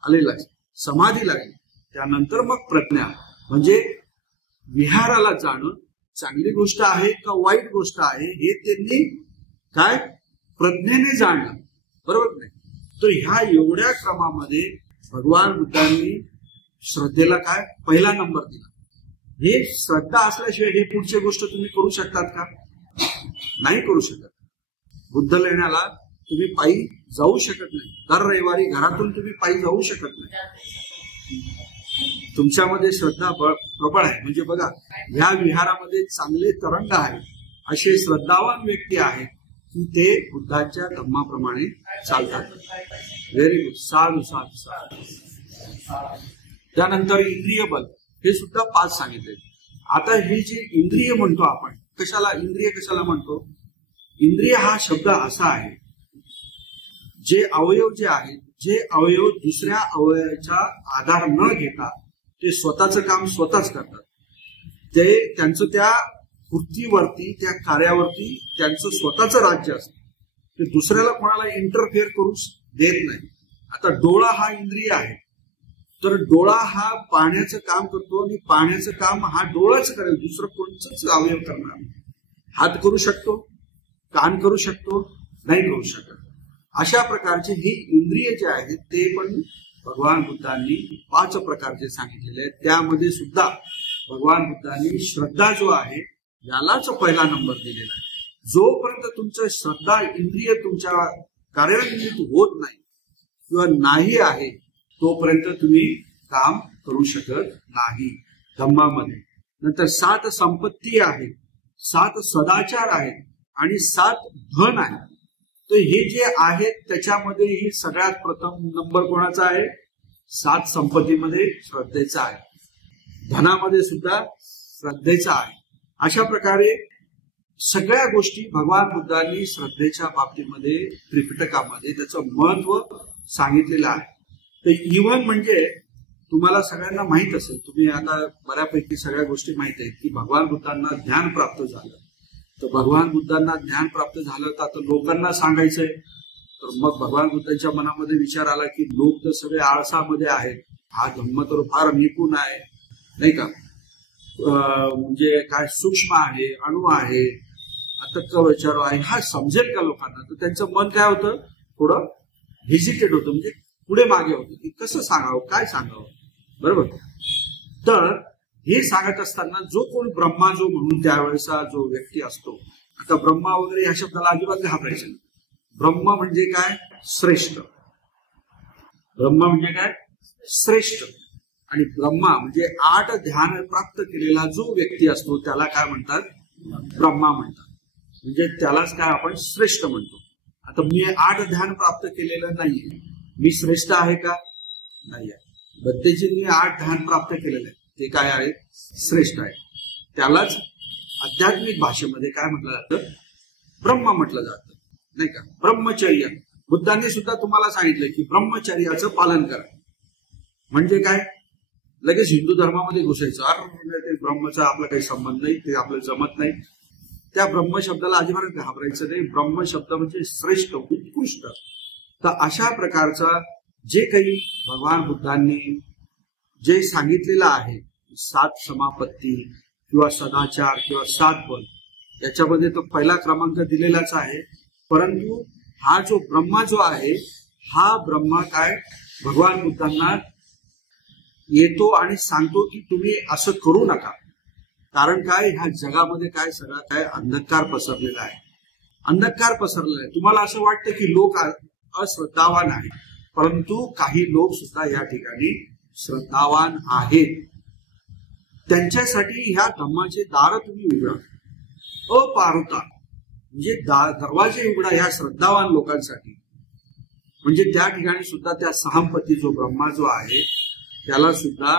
आले लक्षात? समाधी लागली. त्यानंतर मग प्रज्ञा, म्हणजे विहाराला जाणं चांगली गोष्ट आहे का वाईट गोष्ट आहे हे त्यांनी काय प्रज्ञेने जाणलं. बरोबर नाही? तर ह्या एवढ्या क्रमामध्ये भगवान बुद्धांनी श्रद्धेला काय पहिला नंबर दिला. हे श्रद्धा असल्याशिवाय हे पुढची गोष्ट तुम्ही करू शकतात का? नाही करू शकत. बुद्ध लेण्याला तुम्ही पायी जाऊ शकत नाही. दर रविवारी घरातून तुम्ही पायी जाऊ शकत नाही. तुमच्यामध्ये श्रद्धा प्रबळ आहे. म्हणजे बघा, ह्या विहारामध्ये चांगले तरंग आहे, असे श्रद्धावान व्यक्ती आहेत की ते बुद्धाच्या धम्माप्रमाणे चालतात. Very good. साधू साधू साधू. त्यानंतर इंद्रिय बल, हे सुद्धा 5 सांगितले. आता हे जे इंद्रिय म्हणतो आपण, कशाला इंद्रिय कशाला म्हणतो? इंद्रिय हा शब्द असा आहे, जे अवयव जे आहेत, जे अवयव दुसऱ्या अवयवाचा आधार न घेता ते स्वतःचं काम स्वतःच करतात. ते त्यांचं त्या कृतीवरती, त्या कार्यावरती त्यांचं स्वतःचं राज्य असतं. ते दुसऱ्याला कोणाला इंटरफेअर करू देत नाही. आता डोळा हा इंद्रिय आहे, तर डोळा हा पाहण्याचं काम करतो आणि पाहण्याचं काम हा डोळाच करेल, दुसरं कोणचंच अवयव करणार नाही. हात करू शकतो, कान करू शकतो, नाही करू शकत. अशा प्रकारचे हे इंद्रिय जे आहेत ते पण भगवान बुद्धांनी 5 प्रकारचे सांगितलेले आहेत. त्यामध्ये सुद्धा भगवान बुद्धांनी श्रद्धा जो आहे यालाच पहिला नंबर दिलेला आहे. जोपर्यंत तुमचं श्रद्धा इंद्रिय तुमच्या कार्यान्वित होत नाही किंवा नाही आहे, तोपर्यंत तुम्ही काम करू शकत नाही धम्मामध्ये. नंतर 7 संपत्ती आहे, 7 सदाचार आहेत आणि 7 धन आहे. तर हे जे आहेत त्याच्यामध्ये ही सगळ्यात प्रथम नंबर कोणाचा आहे? 7 संपत्तीमध्ये श्रद्धेचा आहे, धनामध्ये सुद्धा श्रद्धेचा आहे. अशा प्रकारे सगळ्या गोष्टी भगवान बुद्धांनी श्रद्धेच्या बाबतीमध्ये त्रिपिटकामध्ये त्याचं महत्व सांगितलेलं आहे. तर इव्हन म्हणजे तुम्हाला सगळ्यांना माहित असेल, तुम्ही आता बऱ्यापैकी सगळ्या गोष्टी माहित आहेत की भगवान बुद्धांना ज्ञान प्राप्त झालं. तर भगवान बुद्धांना ज्ञान प्राप्त झालं तर आता लोकांना सांगायचंय. तर मग भगवान बुद्धांच्या मनामध्ये विचार आला की लोक तर सगळे आळसामध्ये आहेत, हा धम्म तर फार निपुण आहे, नाही का? म्हणजे काय सूक्ष्म आहे, अणु आहे, अतर्क विचार आहे, हा समजेल का लोकांना? तर त्यांचं मन काय होतं? थोडं हेजिटेट होतं, म्हणजे पुढे मागे होतं की कसं सांगावं, काय सांगावं. बरोबर? तर हे सांगत असताना जो कोण ब्रह्मा जो म्हणून त्यावेळेचा जो व्यक्ती असतो, आता ब्रह्मा वगैरे या शब्दाला अजिबात घाबरायचं नाही. ब्रह्म म्हणजे काय? श्रेष्ठ. ब्रह्म म्हणजे काय? श्रेष्ठ. आणि ब्रह्मा म्हणजे 8 ध्यान प्राप्त केलेला जो व्यक्ती असतो त्याला काय म्हणतात? ब्रह्मा म्हणतात. म्हणजे त्यालाच काय आपण श्रेष्ठ म्हणतो. आता मी 8 ध्यान प्राप्त केलेलं नाहीये, मी श्रेष्ठ आहे का? नाही आहे. बत्तेजींनी 8 ध्यान प्राप्त केलेलं आहे, ते काय आहे? श्रेष्ठ आहे. त्यालाच आध्यात्मिक भाषेमध्ये काय म्हटलं जातं? ब्रह्म म्हटलं जातं, नाही का? ब्रह्मचर्य. बुद्धांनी सुद्धा तुम्हाला सांगितलं की ब्रह्मचर्याचं पालन करा. म्हणजे काय? लगेच हिंदू धर्मामध्ये घुसायचं, अरे ते ब्रह्मचा आपला काही संबंध नाही, ते आपल्याला जमत नाही. त्या ब्रह्म शब्दाला अजिबात घाबरायचं नाही. ब्रह्म शब्द म्हणजे श्रेष्ठ, उत्कृष्ट. तर अशा प्रकारचा जे काही भगवान बुद्धांनी जे सांगितलेलं आहे, 7 समापत्ती किंवा सदाचार किंवा 7 बल, याच्यामध्ये तो पहिला क्रमांक दिलेलाच आहे. परंतु हा जो ब्रह्मा जो आहे, हा ब्रह्मा काय भगवान बुद्धांना येतो आणि सांगतो की तुम्ही असं करू नका. कारण काय, ह्या जगामध्ये काय सगळा काय अंधकार पसरलेला आहे. अंधकार पसरलेला आहे. तुम्हाला असं वाटतं की लोक अश्रद्धावान आहेत, परंतु काही लोक सुद्धा या ठिकाणी श्रद्धावान आहेत त्यांच्यासाठी ह्या धम्माचे दार तुम्ही उघडा, अपारुता म्हणजे दरवाजे उघडा ह्या श्रद्धावान लोकांसाठी. म्हणजे त्या ठिकाणी सुद्धा त्या सहमपती जो ब्रह्मा जो आहे त्याला सुद्धा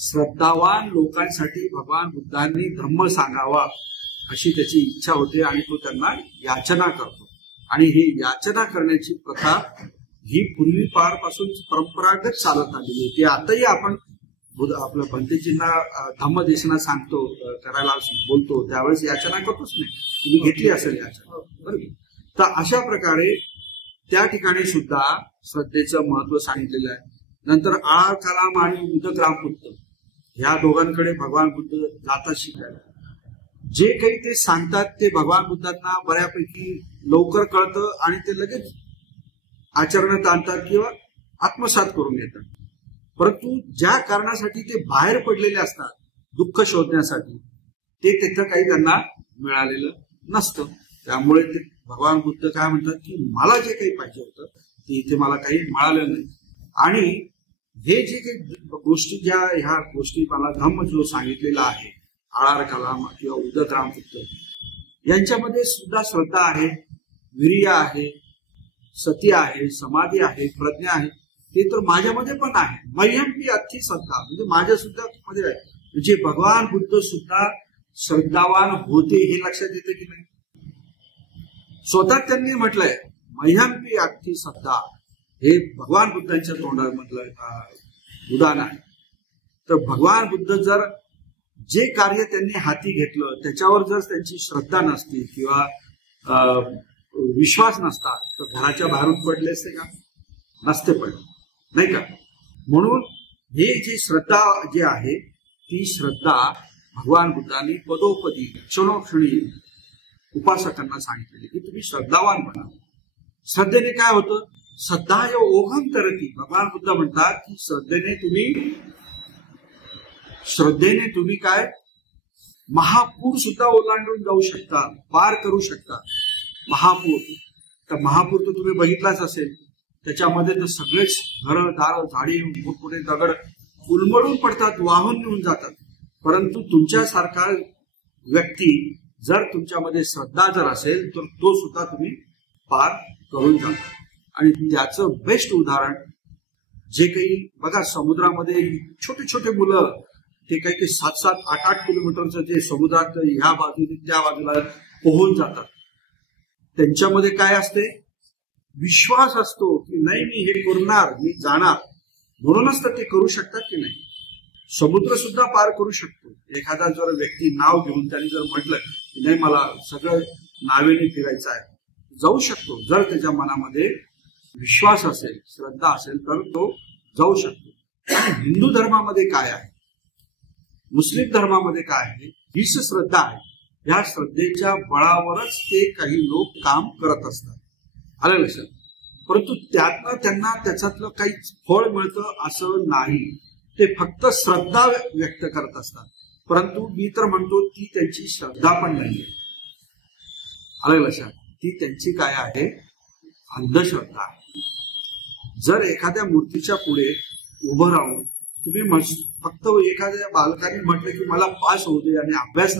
श्रद्धावान लोकांसाठी भगवान बुद्धांनी धम्म सांगावा अशी त्याची इच्छा होते आणि तो त्यांना याचना करतो. आणि ही याचना करण्याची प्रथा ही पूर्वीपारपासून परंपरागत चालत आलेली आहे. ती आताही आपण आपल्या पंडितजींना धम्मदेशना सांगतो, करायला बोलतो त्यावेळेस याचना करतोच नाही. तुम्ही घेतली असेल याचना, बरोबर. तर अशा प्रकारे त्या ठिकाणी सुद्धा श्रद्धेचं महत्व सांगितलेलं आहे. नंतर आळ कलाम आणि उदक रामपुत्र ह्या दोघांकडे भगवान बुद्ध जातात शिकायला. जे काही ते सांगतात ते भगवान बुद्धांना बऱ्यापैकी लवकर कळतं आणि ते लगेच आचरणात आणतात किंवा आत्मसात करून घेतात. परंतु ज्या कारणासाठी ते बाहेर पडलेले असतात दुःख शोधण्यासाठी ते तिथं काही त्यांना मिळालेलं नसतं. त्यामुळे ते भगवान बुद्ध काय म्हणतात की मला जे काही पाहिजे होतं ते इथे मला काही मिळालं नाही. आणि हे जे काही गोष्टी ह्या गोष्टी मला धम्म जो सांगितलेला आहे आळार कलाम किंवा उदक रामपुत्र यांच्यामध्ये सुद्धा श्रद्धा आहे, वीर्य आहे, सती आहे, समाधी आहे, प्रज्ञा आहे. ते तर माझ्यामध्ये पण आहे. मह्यंपी अति श्रद्धा म्हणजे माझ्या सुद्धा मध्ये आहे. म्हणजे भगवान बुद्ध सुद्धा श्रद्धावान होते हे लक्षात येतं की नाही. स्वतः त्यांनी म्हटलंय मह्यंपी अति श्रद्धा, हे भगवान बुद्धांच्या तोंडात म्हटलं उदाहरण आहे. तर भगवान बुद्ध जर जे कार्य त्यांनी हाती घेतलं त्याच्यावर जर त्यांची श्रद्धा नसती किंवा विश्वास नसता तर घराच्या बाहेरून पडले असते का? नसते पडले, नाही का. म्हणून हे जी श्रद्धा जी आहे ती श्रद्धा भगवान बुद्धांनी पदोपदी क्षणोक्षणी उपासकांना सांगितलेली की तुम्ही श्रद्धावान बना. श्रद्धेने काय होतं? श्रद्धाय ओघम तरती. भगवान बुद्ध म्हणतात की श्रद्धेने तुम्ही काय महापूर सुद्धा ओलांडून जाऊ शकता, पार करू शकता. महापूर, तर महापूर तर तुम्ही बघितलाच असेल. त्याच्यामध्ये तर सगळेच घरं दारं झाडी मोठमोठे दगड उलमडून पडतात, वाहून निघून जातात. परंतु तुमच्यासारखा व्यक्ती जर तुमच्यामध्ये श्रद्धा जर असेल तर तो सुद्धा तुम्ही पार करून जाता. आणि त्याचं बेस्ट उदाहरण जे काही बघा समुद्रामध्ये छोटे छोटे मुलं ते काही 7-7, 8-8 किलोमीटरचं जे समुद्रात ह्या बाजूने त्या बाजूला पोहून जातात. त्यांच्यामध्ये काय असते? विश्वास असतो की नाही मी हे करणार, मी जाणार. म्हणूनच तर ते करू शकतात की नाही. समुद्र सुद्धा पार करू शकतो. एखादा जर व्यक्ती नाव घेऊन त्यांनी जर म्हटलं की नाही मला सगळं नावेने फिरायचं आहे, जाऊ शकतो. जर त्याच्या मनामध्ये विश्वास असेल, श्रद्धा असेल तर तो जाऊ शकतो. आणि हिंदू धर्मामध्ये काय आहे, मुस्लिम धर्मामध्ये काय आहे, हीच श्रद्धा आहे. या श्रद्धेच्या बळावरच ते काही लोक काम करत असतात. आलं लक्षात. परंतु त्यातनं त्यांना त्याच्यातलं काही फळ मिळतं असं नाही. ते फक्त श्रद्धा व्यक्त करत असतात. परंतु मी तर म्हणतो ती त्यांची श्रद्धा पण नाहीये. आलं लक्षात. ती त्यांची काय आहे? अंधश्रद्धा आहे. जर एखाद्या मूर्तीच्या पुढे उभं राहून तुम्ही फक्त एखाद्या बालकाने म्हटलं की मला पास होऊ दे आणि अभ्यास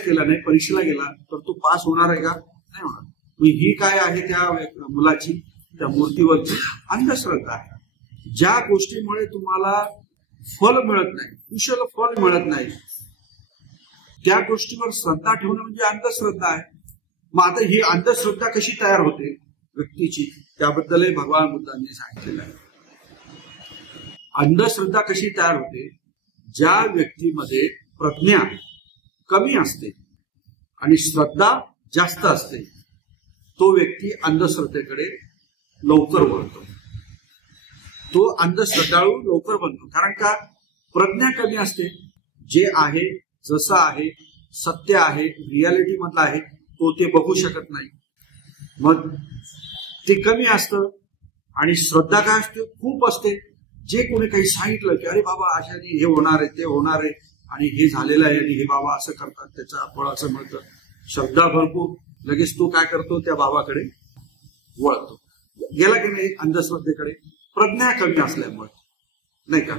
केला नाही, परीक्षेला गेला तर तो पास होणार आहे का? नाही होणार. ही काय आहे त्या मुलाची, त्या मूर्तीवरची अंधश्रद्धा आहे. ज्या गोष्टीमुळे तुम्हाला फल मिळत नाही, कुशल फल मिळत नाही, त्या गोष्टीवर श्रद्धा ठेवणं म्हणजे अंधश्रद्धा आहे. मग आता ही अंधश्रद्धा कशी तयार होते व्यक्तीची, त्याबद्दलही भगवान बुद्धांनी सांगितलेलं आहे. अंधश्रद्धा कशी तयार होते? ज्या व्यक्तीमध्ये प्रज्ञा कमी असते आणि श्रद्धा जास्त असते तो व्यक्ती अंधश्रद्धेकडे लवकर वळतो. तो अंधश्रद्धाळू लवकर बनतो. कारण का? प्रज्ञा कमी असते. जे आहे, जसं आहे, सत्य आहे, रियालिटी मधलं आहे तो ते बघू शकत नाही. मग ते कमी असतं. आणि श्रद्धा काय असते? खूप असते. जे कोणी काही सांगितलं की अरे बाबा अशाने हे होणार आहे, ते होणार आहे आणि हे झालेलं आहे आणि हे बाबा असं करतात त्याचं फळ असं मिळतं. श्रद्धा भरपूर, लगेच तो काय करतो? त्या बाबाकडे वळतो. गेला की नाही अंधश्रद्धेकडे. प्रज्ञा कमी असल्यामुळे. नाही का?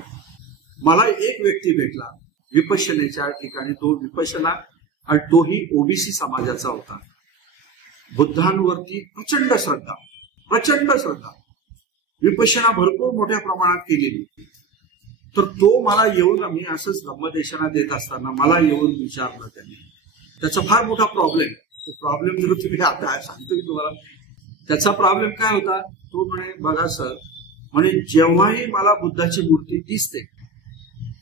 मला एक व्यक्ती भेटला विपश्यनेच्या ठिकाणी, तो विपश्यना आणि तोही ओबीसी समाजाचा होता. बुद्धांवरती प्रचंड श्रद्धा, विपश्यना भरपूर मोठ्या प्रमाणात केलेली. तर तो मला येऊन, मी असंच धम्मदेशना देत असताना मला येऊन विचारलं त्यांनी. त्याचा फार मोठा प्रॉब्लेम, तो प्रॉब्लेम जर तुम्ही आता सांगतो मी तुम्हाला. त्याचा प्रॉब्लेम काय होता? तो म्हणे, बघा सर म्हणे, जेव्हाही मला बुद्धाची मूर्ती दिसते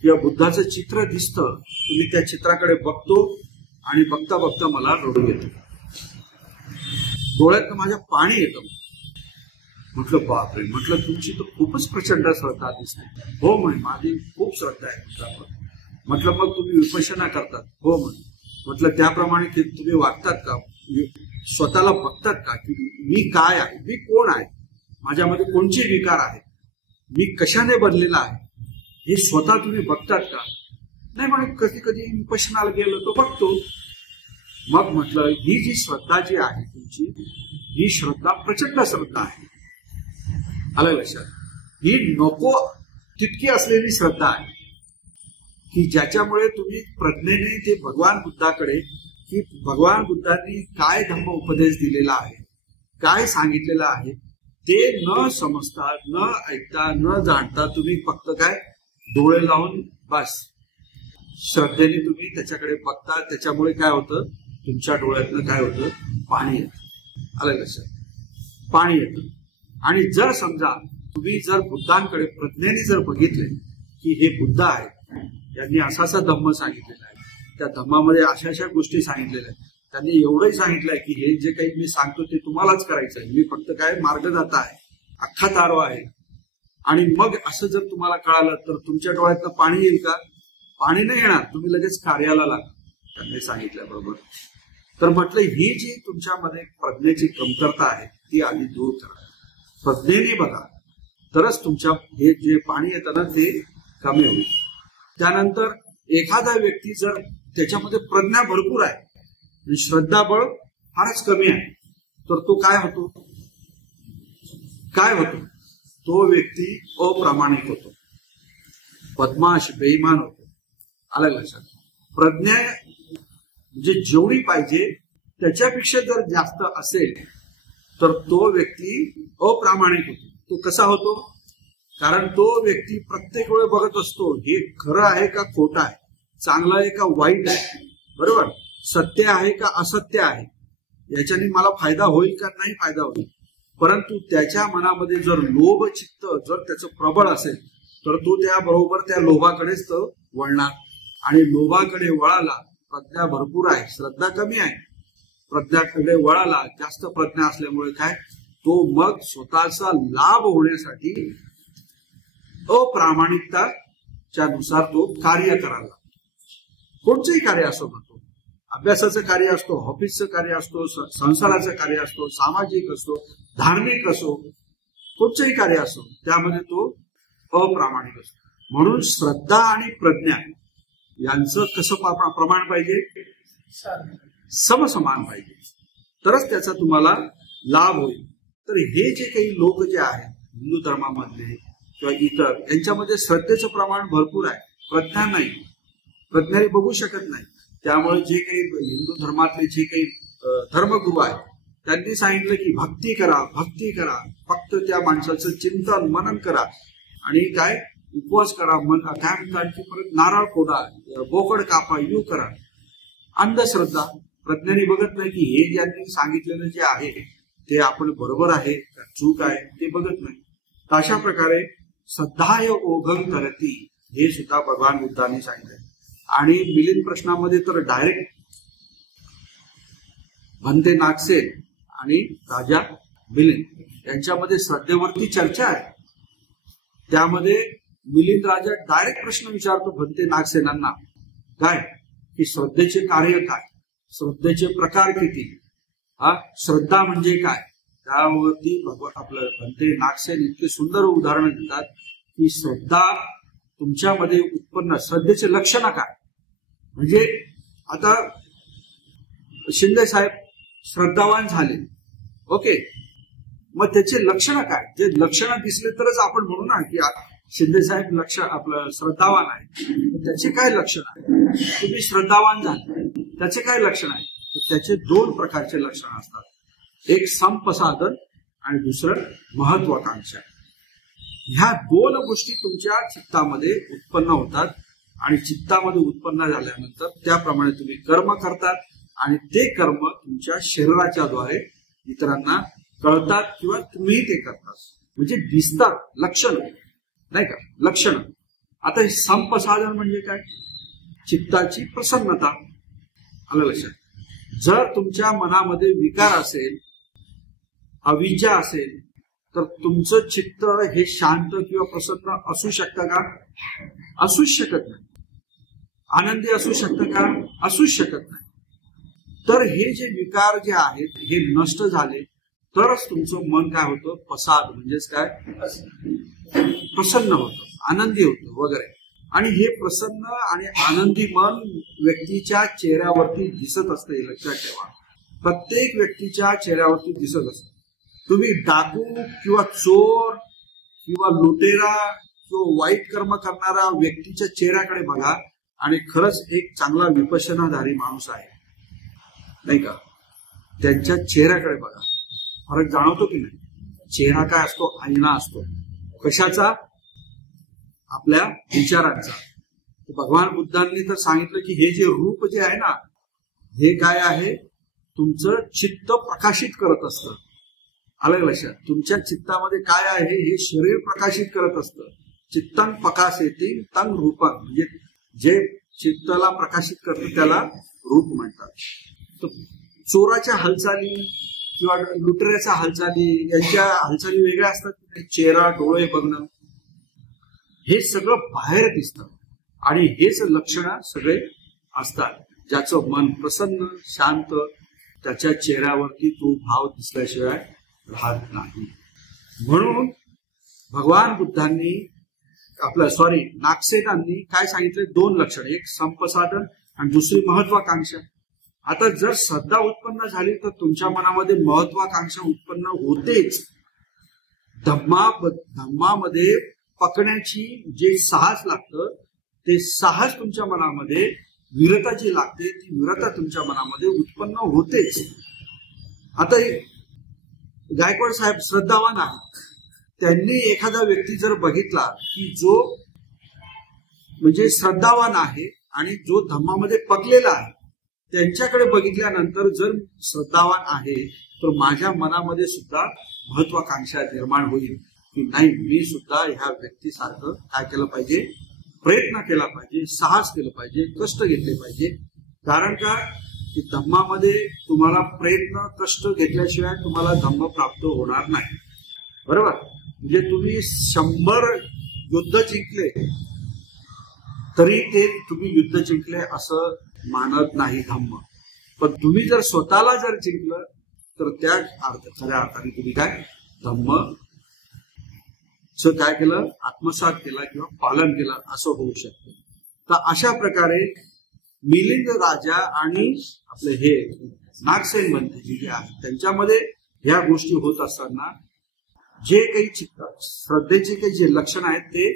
किंवा बुद्धाचं चित्र दिसतं, तुम्ही त्या चित्राकडे बघतो आणि बघता बघता मला रडू येतं, डोळ्यात माझ्या पाणी येतं. म्हटलं बापरे, म्हटलं तुमची तर खूपच प्रचंड श्रद्धा दिसते. हो म्हणे, माझी खूप श्रद्धा आहे. म्हटलं मग तुम्ही विपश्यना करतात? हो म्हणे. म्हटलं त्याप्रमाणे तुम्ही वागतात का? स्वतःला बघतात का की मी काय आहे, मी कोण आहे, माझ्यामध्ये कोणचे विकार आहेत, मी कशाने बनलेला आहे, हे स्वतः तुम्ही बघतात का? नाही म्हणे, कधी कधी विपश्यनाला गेलो तो बघतो. मग म्हटलं ही जी श्रद्धा जी आहे तुमची, ही श्रद्धा प्रचंड श्रद्धा आहे. आलं लक्षात? ही नको तितकी असलेली श्रद्धा आहे की ज्याच्यामुळे तुम्ही प्रज्ञेने ते भगवान बुद्धाकडे, की भगवान बुद्धांनी काय धम्म उपदेश दिलेला आहे, काय सांगितलेलं आहे, ते न समजता, न ऐकता, न जाणता तुम्ही फक्त काय डोळे लावून बस श्रद्धेने तुम्ही त्याच्याकडे बघता. त्याच्यामुळे काय होतं, तुमच्या डोळ्यातनं काय होतं, पाणी येतं. आलं लक्षात? पाणी येतं. आणि जर समजा तुम्ही जर बुद्धांकडे प्रज्ञेने जर बघितले की हे बुद्ध आहे, यांनी असा धम्म सांगितलेला आहे, त्या धम्मामध्ये अशा गोष्टी सांगितलेल्या आहेत, त्यांनी एवढंही सांगितलंय की हे जे काही मी सांगतो ते तुम्हालाच करायचं आहे, मी फक्त काय मार्गदाता आहे, अख्खा तारवा आहे. आणि मग असं जर तुम्हाला कळालं तर तुमच्या डोळ्यातनं पाणी येईल का? पाणी नाही येणार, तुम्ही लगेच कार्याला लागा त्यांनी सांगितल्याबरोबर. तर म्हटलं ही जी तुमच्यामध्ये प्रज्ञेची कमतरता आहे ती आधी दूर करा. प्रज्ञेने बघा तरच तुमच्या हे जे पाणी येतं ना ते कमी होईल. त्यानंतर एखादा व्यक्ती जर त्याच्यामध्ये प्रज्ञा भरपूर आहे आणि श्रद्धाबळ फारच कमी आहे, तर तो काय होतो, तो व्यक्ती अप्रामाणिक होतो, बदमाश, बेईमान होतो. आलं लक्षात? प्रज्ञा म्हणजे जेवढी पाहिजे त्याच्यापेक्षा जर जास्त असेल तर तो व्यक्ती अप्रामाणिक होतो. तो कसा होतो? कारण तो व्यक्ती प्रत्येक वेळ बघत असतो हे खरं आहे का खोटं आहे, चांगलं आहे का वाईट आहे, बरोबर, सत्य आहे का असत्य आहे, याच्याने मला फायदा होईल का नाही फायदा होईल. परंतु त्याच्या मनामध्ये जर लोभ चित्त जर त्याचं प्रबळ असेल तर तो त्याबरोबर त्या लोभाकडेच तो वळणार. आणि लोभाकडे वळाला, प्रज्ञा भरपूर आहे, श्रद्धा कमी आहे, प्रज्ञाकडे वळाला, जास्त प्रज्ञा असल्यामुळे काय, तो मग स्वतःचा लाभ होण्यासाठी अप्रामाणिकताच्या नुसार तो कार्य करायला लागतो. कोणचंही कार्य असो, म्हणतो अभ्यासाचं कार्य असतो, ऑफिसचं कार्य असतो, संसाराचं कार्य असतो, सामाजिक असतो, धार्मिक असो, कोणचंही कार्य असो, त्यामध्ये तो अप्रामाणिक असतो. म्हणून श्रद्धा आणि प्रज्ञा यांचं कसं प्रमाण पाहिजे, समसमान पाहिजे, तरच त्याचा तुम्हाला लाभ होईल. तर हे जे काही लोक जे आहेत हिंदू धर्मामधले किंवा इतर, यांच्यामध्ये श्रद्धेचं प्रमाण भरपूर आहे, प्रज्ञा नाही, प्रज्ञाने बघू शकत नाही. त्यामुळे जे काही हिंदू धर्मातले जे काही धर्मगुरू आहेत त्यांनी सांगितलं की भक्ती करा, फक्त त्या माणसाचं चिंतन मनन करा आणि काय उपवास करा, काय म्हणतात की परत नारळ फोडा, बोकड कापा, यू करा. अंधश्रद्धा, प्रज्ञाने बघत नाही की हे ज्यांनी सांगितलेलं जे आहे ते आपण बरोबर आहे का चूक आहे ते बघत नाही. तर अशा प्रकारे श्रद्धाय ओघम करती हे सुद्धा भगवान बुद्धांनी सांगितलं. आणि मिलिंद प्रश्नामध्ये तर डायरेक्ट भंते नागसेन आणि राजा मिलिंद यांच्यामध्ये श्रद्धेवरती चर्चा आहे. त्यामध्ये मिलिंद राजा डायरेक्ट प्रश्न विचारतो भंते नागसेनांना, काय की श्रद्धेचे कार्य काय, श्रद्धेचे प्रकार किती, श्रद्धा म्हणजे काय. त्यावरती आपलं भंते नागसेन इतके सुंदर उदाहरण देतात की श्रद्धा तुमच्यामध्ये उत्पन्न, श्रद्धेचे लक्षण काय. म्हणजे आता शिंदे साहेब श्रद्धावान झाले, ओके, मग त्याचे लक्षण काय, जे लक्षण दिसले तरच आपण म्हणू ना की शिंदे साहेब आपलं श्रद्धावान आहे, त्याचे काय लक्षण आहे? तुम्ही श्रद्धावान झाले, त्याचे काय लक्षण आहे? तर त्याचे दोन प्रकारचे लक्षण असतात, एक संपसाधन आणि दुसरं महत्वाकांक्षा. ह्या दोन गोष्टी तुमच्या चित्तामध्ये उत्पन्न होतात आणि चित्तामध्ये उत्पन्न झाल्यानंतर त्याप्रमाणे तुम्ही कर्म करतात आणि ते कर्म तुमच्या शरीराच्या द्वारे इतरांना कळतात किंवा तुम्ही ते करतात, म्हणजे दिसतात, लक्षण नाही का, लक्षण. आता हे संपसाधन म्हणजे काय? चित्ताची प्रसन्नता. आलं लक्षात? जर तुमच्या मनामध्ये विकार असेल, अविद्या असेल, तर तुमचं चित्त हे शांत किंवा प्रसन्न असू शकतं का? असूच शकत नाही. आनंदी असू शकतं का? असूच शकत नाही. तर हे जे विकार जे आहेत हे नष्ट झाले तरच तुमचं मन काय होतं? प्रसाद म्हणजेच काय? प्रसन्न होतं, आनंदी होतं वगैरे. आणि हे प्रसन्न आणि आनंदी मन व्यक्तीच्या चेहऱ्यावरती दिसत असते, लक्षात ठेवा. प्रत्येक व्यक्तीच्या चेहऱ्यावरती दिसत असते. तुम्ही डाकू किंवा चोर किंवा लुटेरा किंवा वाईट कर्म करणारा व्यक्तीच्या चेहऱ्याकडे बघा आणि खरंच एक चांगला विपश्यनाधारी माणूस आहे नाही का, त्यांच्या चेहऱ्याकडे बघा, फरक जाणवतो की नाही? चेहरा काय असतो? आईना असतो. कशाचा? आपल्या विचारांचा. भगवान बुद्धांनी तर सांगितलं की हे जे रूप जे आहे ना, हे काय आहे? तुमचं चित्त प्रकाशित करत असतं. आलं लक्षात? तुमच्या चित्तामध्ये काय आहे हे शरीर प्रकाशित करत असतं. चित्तं प्रकाशेति तं रूपं, म्हणजे जे चित्ताला प्रकाशित करतं त्याला रूप म्हणतात. तर चोराच्या हालचाली किंवा लुटेऱ्याच्या हालचाली, यांच्या हालचाली वेगळ्या असतात. चेहरा, डोळे बघणं हे सगळं बाहेर दिसतं आणि हेच लक्षणं सगळे असतात. ज्याचं मन प्रसन्न, शांत, त्याच्या चेहऱ्यावरती तो भाव दिसल्याशिवाय राहत नाही. म्हणून भगवान बुद्धांनी नागसेनांनी काय सांगितले? दोन लक्षण, एक संपसाधन आणि दुसरी महत्वाकांक्षा. आता जर श्रद्धा उत्पन्न झाली तर तुमच्या मनामध्ये महत्वाकांक्षा उत्पन्न होतेच. धम्मामध्ये पकण्याची जे साहस लागतं ते साहस तुमच्या मनामध्ये, वीरता जी लागते ती वीरता तुमच्या मनामध्ये उत्पन्न होतेच. आता गायकवाड साहेब श्रद्धावान आहेत, त्यांनी एखादा व्यक्ती जर बघितला की जो म्हणजे श्रद्धावान आहे आणि जो धम्मामध्ये पकलेला आहे, त्यांच्याकडे बघितल्यानंतर जर श्रद्धावान आहे तर माझ्या मनामध्ये सुद्धा महत्वाकांक्षा निर्माण होईल की नाही, मी सुद्धा ह्या व्यक्तीसारखं काय केलं पाहिजे? प्रयत्न केला पाहिजे, साहस केलं पाहिजे, कष्ट घेतले पाहिजे. कारण का? की धम्मामध्ये तुम्हाला प्रयत्न, कष्ट घेतल्याशिवाय तुम्हाला धम्म प्राप्त होणार नाही. बरोबर? म्हणजे तुम्ही 100 युद्ध जिंकले तरी ते तुम्ही युद्ध जिंकले असं मानत नाही धम्म. पण तुम्ही जर स्वतःला जर जिंकलं तर त्या खऱ्या अर्थाने तुम्ही काय धम्म काय केलं? आत्मसात केला किंवा पालन केलं असं होऊ शकतं. तर अशा प्रकारे मिलिंद राजा आणि आपले हे नागसेन बनते जे आहेत त्यांच्यामध्ये ह्या गोष्टी होत असताना जे काही श्रद्धेचे काही जे लक्षण आहेत ते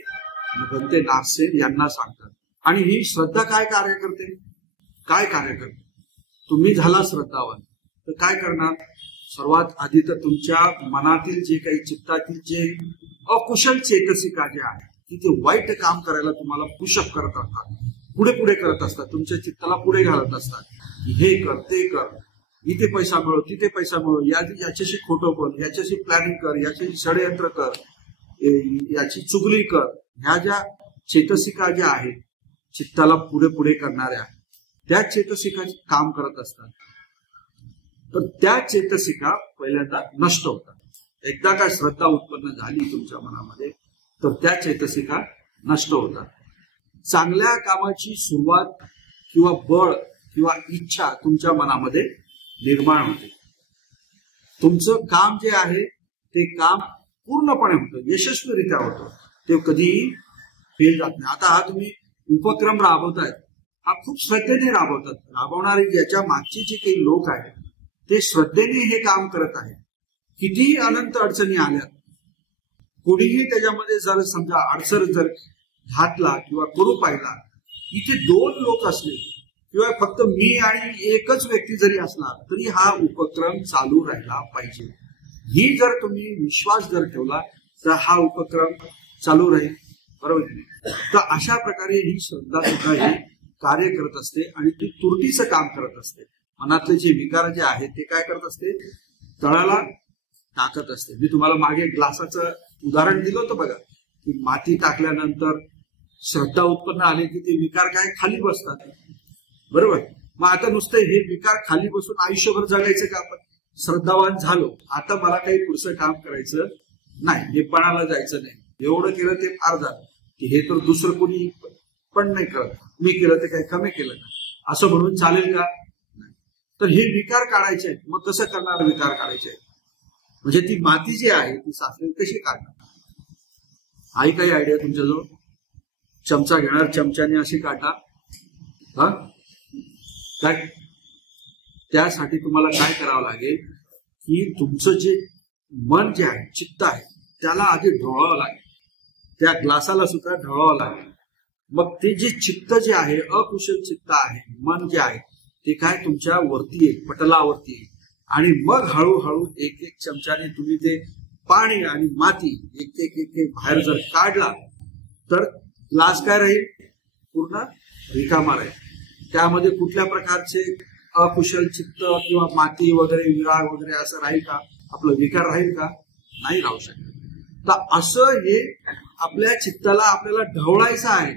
बनते नागसेन यांना सांगतात. आणि ही श्रद्धा काय कार्य करते? तुम्ही झाला श्रद्धावान तर काय करणार? सर्वात आधी तर तुमच्या मनातील जे काही चित्तातील जे अकुशल चेतसिका जे आहे की ते वाईट काम करायला तुम्हाला पुशअप करत असतात, पुढे करत असतात, तुमच्या चित्ताला पुढे घालत असतात. हे कर, ते कर, इथे पैसा मिळव, तिथे पैसा मिळव, याच्याशी खोटं बोल, याच्याशी प्लॅनिंग कर, याच्याशी षडयंत्र कर, याची चुगली कर. ह्या ज्या चेतसिका ज्या आहेत चित्ताला पुढे करणाऱ्या, त्या चेतसिका काम करत असतात. तर त्या चेतसिका पहिल्यांदा नष्ट होतात. एकदा का श्रद्धा उत्पन्न झाली तुमच्या मनामध्ये तर त्या चेतसिका नष्ट होतात. चांगल्या कामाची सुरुवात किंवा बळ किंवा इच्छा तुमच्या मनामध्ये निर्माण होते. तुमचं काम जे आहे ते काम पूर्णपणे होतं, यशस्वीरित्या होतं, ते कधीही फेल जात नाही. आता हा तुम्ही उपक्रम राबवतायत, हा खूप श्रद्धेने राबवतात. राबवणारे याच्या मागचे जे काही लोक आहेत ते श्रद्धेने हे काम करत आहेत. कितीही अनंत अडचणी आल्यात, कोणीही त्याच्यामध्ये जर समजा अडसर जर घातला किंवा करू पाहिला, इथे 2 लोक असले किंवा फक्त मी आणि एकच व्यक्ती जरी असला तरी हा उपक्रम चालू राहिला पाहिजे. ही जर तुम्ही विश्वास जर ठेवला तर हा उपक्रम चालू राहील. बरोबर. तर अशा प्रकारे ही श्रद्धा सुद्धा हे कार्य करत असते आणि ती तुरटीचं काम करत असते. मनातले जे विकार जे आहेत ते काय करत असते, तळाला टाकत असते. मी तुम्हाला मागे ग्लासाचं उदाहरण दिलं होतं बघा, की माती टाकल्यानंतर श्रद्धा उत्पन्न आले की ते विकार काय खाली बसतात. बरोबर. मग आता नुसतं हे विकार खाली बसून आयुष्यभर जगायचं का आपण? श्रद्धावान झालो, आता मला काही पुढचं काम करायचं नाही, हे पणाला जायचं नाही, एवढं केलं ते फार झालं, की हे तर दुसरं कोणी पण नाही करत, मी केलं ते काही कमी केलं का, असं म्हणून चालेल का? नाही. तर हे विकार काढायचे आहेत. मग कसं करणार विकार काढायचे आहेत? म्हणजे ती माती जी आहे ती साचलेली कशी काढणार? आहे काही आयडिया तुमच्याजवळ? चमचा घेणार, चमच्याने अशी काढणार हा काय? त्यासाठी तुम्हाला काय करावं लागेल की तुमचं जे मन जे आहे, चित्त आहे, त्याला आधी ढवळावं लागेल. त्या ग्लासाला सुद्धा ढवळावं लागेल. मग ते जे चित्त जे आहे, अकुशल चित्त आहे, मन जे आहे, ते काय तुमच्या वरती येईल, पटलावरती येईल. आणि मग हळूहळू एक एक चमच्याने तुम्ही ते पाणी आणि माती एक एक बाहेर जर काढला तर ग्लास काय राहील, पूर्ण रिकामा राहील. त्यामध्ये कुठल्या प्रकारचे अकुशल चित्त किंवा माती वगैरे विराग वगैरे असं राहील का? आपलं विकार राहील का? नाही राहू शकत. तर असं हे आपल्या चित्ताला आपल्याला ढवळायचं आहे,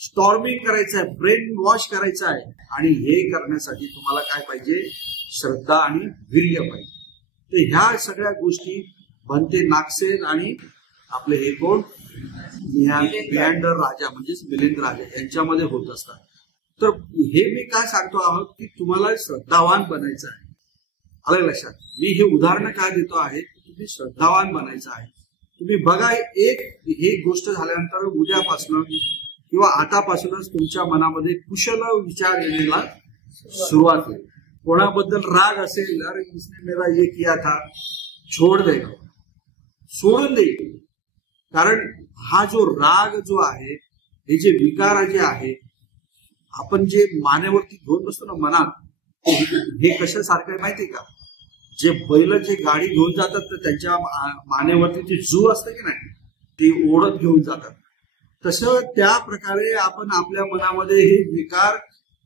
स्टॉर्मिंग करायचं आहे, ब्रेन वॉश करायचं आहे. आणि हे करण्यासाठी तुम्हाला काय पाहिजे? श्रद्धा आणि वीर्य पाहिजे. तर ह्या सगळ्या गोष्टी बनते नागसेन आणि आपले हे कोण मियांडर राजा म्हणजेच मिलिंद राजा यांच्यामध्ये होत असतात. तर हे मी काय सांगतो आहोत की तुम्हाला श्रद्धावान बनायचं आहे. आलं लक्षात? मी हे उदाहरण काय देतो आहे, तुम्ही श्रद्धावान बनायचं आहे. तुम्ही बघा, एक ही गोष्ट झाल्यानंतर उद्यापासून किंवा आतापासूनच तुमच्या मनामध्ये कुशल विचार येण्याला सुरुवात होईल. कोणाबद्दल राग असेल, अरे इसने मेरा ये किया था, छोड़ देगा, सोडून देईल. कारण हा जो राग जो आहे, हे जे विकार जे आहे, आपण जे मानेवरती घेऊन बसतो ना मनात, हे कशासारखं आहे माहितीये का? जे बैल जे गाडी घेऊन जातात तर त्यांच्या मानेवरती जे जू असतं की नाही, ते ओढत घेऊन जातात. तसं त्या प्रकारे आपण आपल्या मनामध्ये हे विकार